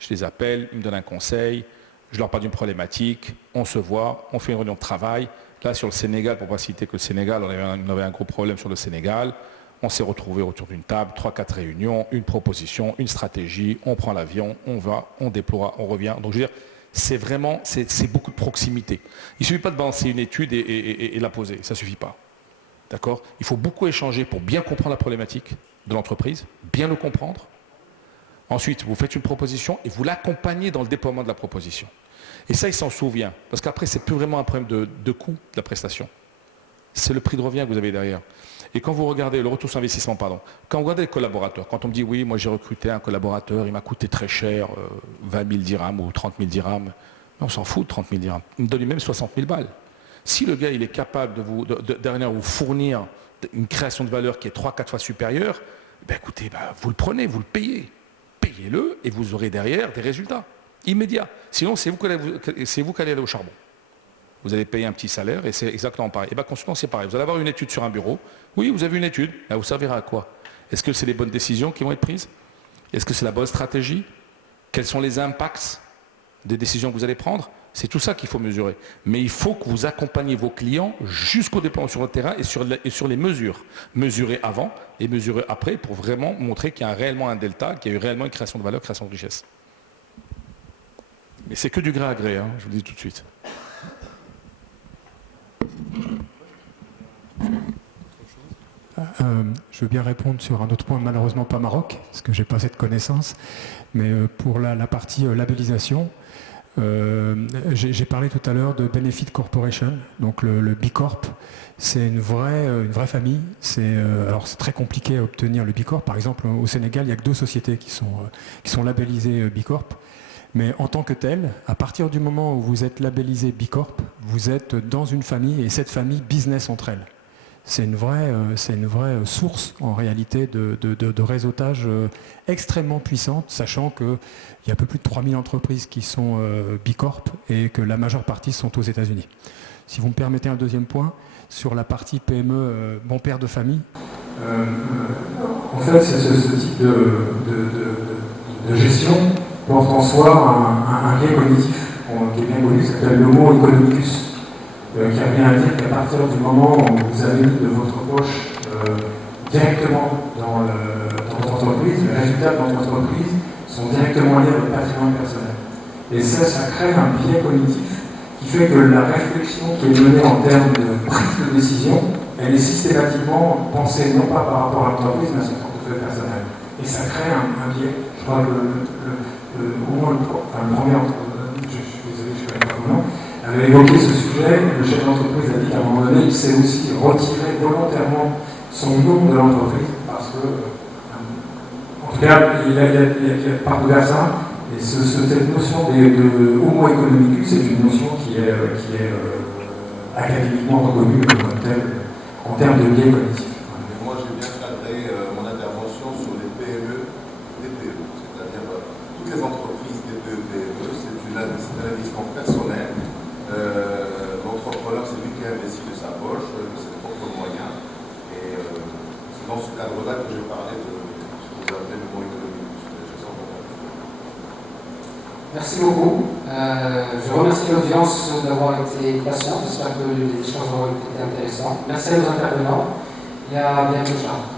Je les appelle, ils me donnent un conseil, je leur parle d'une problématique, on se voit, on fait une réunion de travail. Là, sur le Sénégal, pour ne pas citer que le Sénégal, on avait un gros problème sur le Sénégal. On s'est retrouvés autour d'une table, 3-4 réunions, une proposition, une stratégie, on prend l'avion, on va, on déploie, on revient. Donc je veux dire, c'est beaucoup de proximité. Il ne suffit pas de balancer une étude et la poser, ça ne suffit pas. D'accord ? Il faut beaucoup échanger pour bien comprendre la problématique de l'entreprise, bien le comprendre. Ensuite, vous faites une proposition et vous l'accompagnez dans le déploiement de la proposition. Et ça, il s'en souvient. Parce qu'après, ce n'est plus vraiment un problème de coût de la prestation. C'est le prix de revient que vous avez derrière. Et quand vous regardez le retour sur investissement, quand vous regardez les collaborateurs, quand on me dit oui, moi j'ai recruté un collaborateur, il m'a coûté très cher, 20 000 dirhams ou 30 000 dirhams, on s'en fout de 30 000 dirhams. Il me donne même 60 000 balles. Si le gars il est capable de vous fournir une création de valeur qui est 3-4 fois supérieure, écoutez, vous le prenez, vous le payez. Payez-le et vous aurez derrière des résultats immédiats. Sinon, c'est vous qui allez aller au charbon. Vous allez payer un petit salaire et c'est exactement pareil. Et consultant, c'est pareil. Vous allez avoir une étude sur un bureau. Oui, vous avez une étude. Elle vous servira à quoi? Est-ce que c'est les bonnes décisions qui vont être prises? Est-ce que c'est la bonne stratégie? Quels sont les impacts des décisions que vous allez prendre? C'est tout ça qu'il faut mesurer. Mais il faut que vous accompagniez vos clients jusqu'au déploiement sur le terrain et sur les mesures. Mesurer avant et mesurer après pour vraiment montrer qu'il y a réellement un delta, qu'il y a eu réellement une création de valeur, création de richesse. Mais c'est que du gré à gré, je vous le dis tout de suite. Je veux bien répondre sur un autre point, malheureusement pas Maroc, parce que je n'ai pas cette connaissance, mais pour la partie labellisation, j'ai parlé tout à l'heure de Benefit Corporation, donc le B Corp, c'est une vraie famille. Alors c'est très compliqué à obtenir le B Corp. Par exemple, au Sénégal, il n'y a que 2 sociétés qui sont labellisées B Corp. Mais en tant que tel, à partir du moment où vous êtes labellisé B Corp, vous êtes dans une famille et cette famille business entre elles. C'est une vraie source en réalité de réseautage extrêmement puissante, sachant qu'il y a un peu plus de 3000 entreprises qui sont B Corp et que la majeure partie sont aux États-Unis. Si vous me permettez un deuxième point, sur la partie PME, bon père de famille, en fait c'est ce type de gestion porte en soi un lien cognitif qui est bien connu, qui s'appelle l'homo economicus, qui revient à dire qu'à partir du moment où vous avez mis de votre poche directement dans votre entreprise, les résultats de votre entreprise sont directement liés à votre patrimoine personnel. Et ça crée un biais cognitif qui fait que la réflexion qui est menée en termes de prise de décision, elle est systématiquement pensée non pas par rapport à l'entreprise, mais à son portefeuille personnel. Et ça crée un biais. Je crois que le premier, je suis désolé, je ne connais pas comment, avait évoqué ce sujet. Le chef d'entreprise a dit qu'à un moment donné, il s'est aussi retiré volontairement son nom de l'entreprise parce que, en tout cas, il a parcouru ça. Et cette notion de homo economicus, c'est une notion qui est académiquement reconnu comme tel en termes de biais cognitifs. Moi, j'ai bien cadré mon intervention sur les PME, TPE, c'est-à-dire toutes les entreprises TPE, PME, c'est un investissement personnel. L'entrepreneur, c'est lui qui investit de sa poche, de ses propres moyens. Et c'est dans ce cadre-là que j'ai parlé de ce que vous appelez le mot économique. Merci beaucoup. Je remercie l'audience d'avoir été patiente. J'espère que les échanges auront été intéressants. Merci à nos intervenants et à bientôt.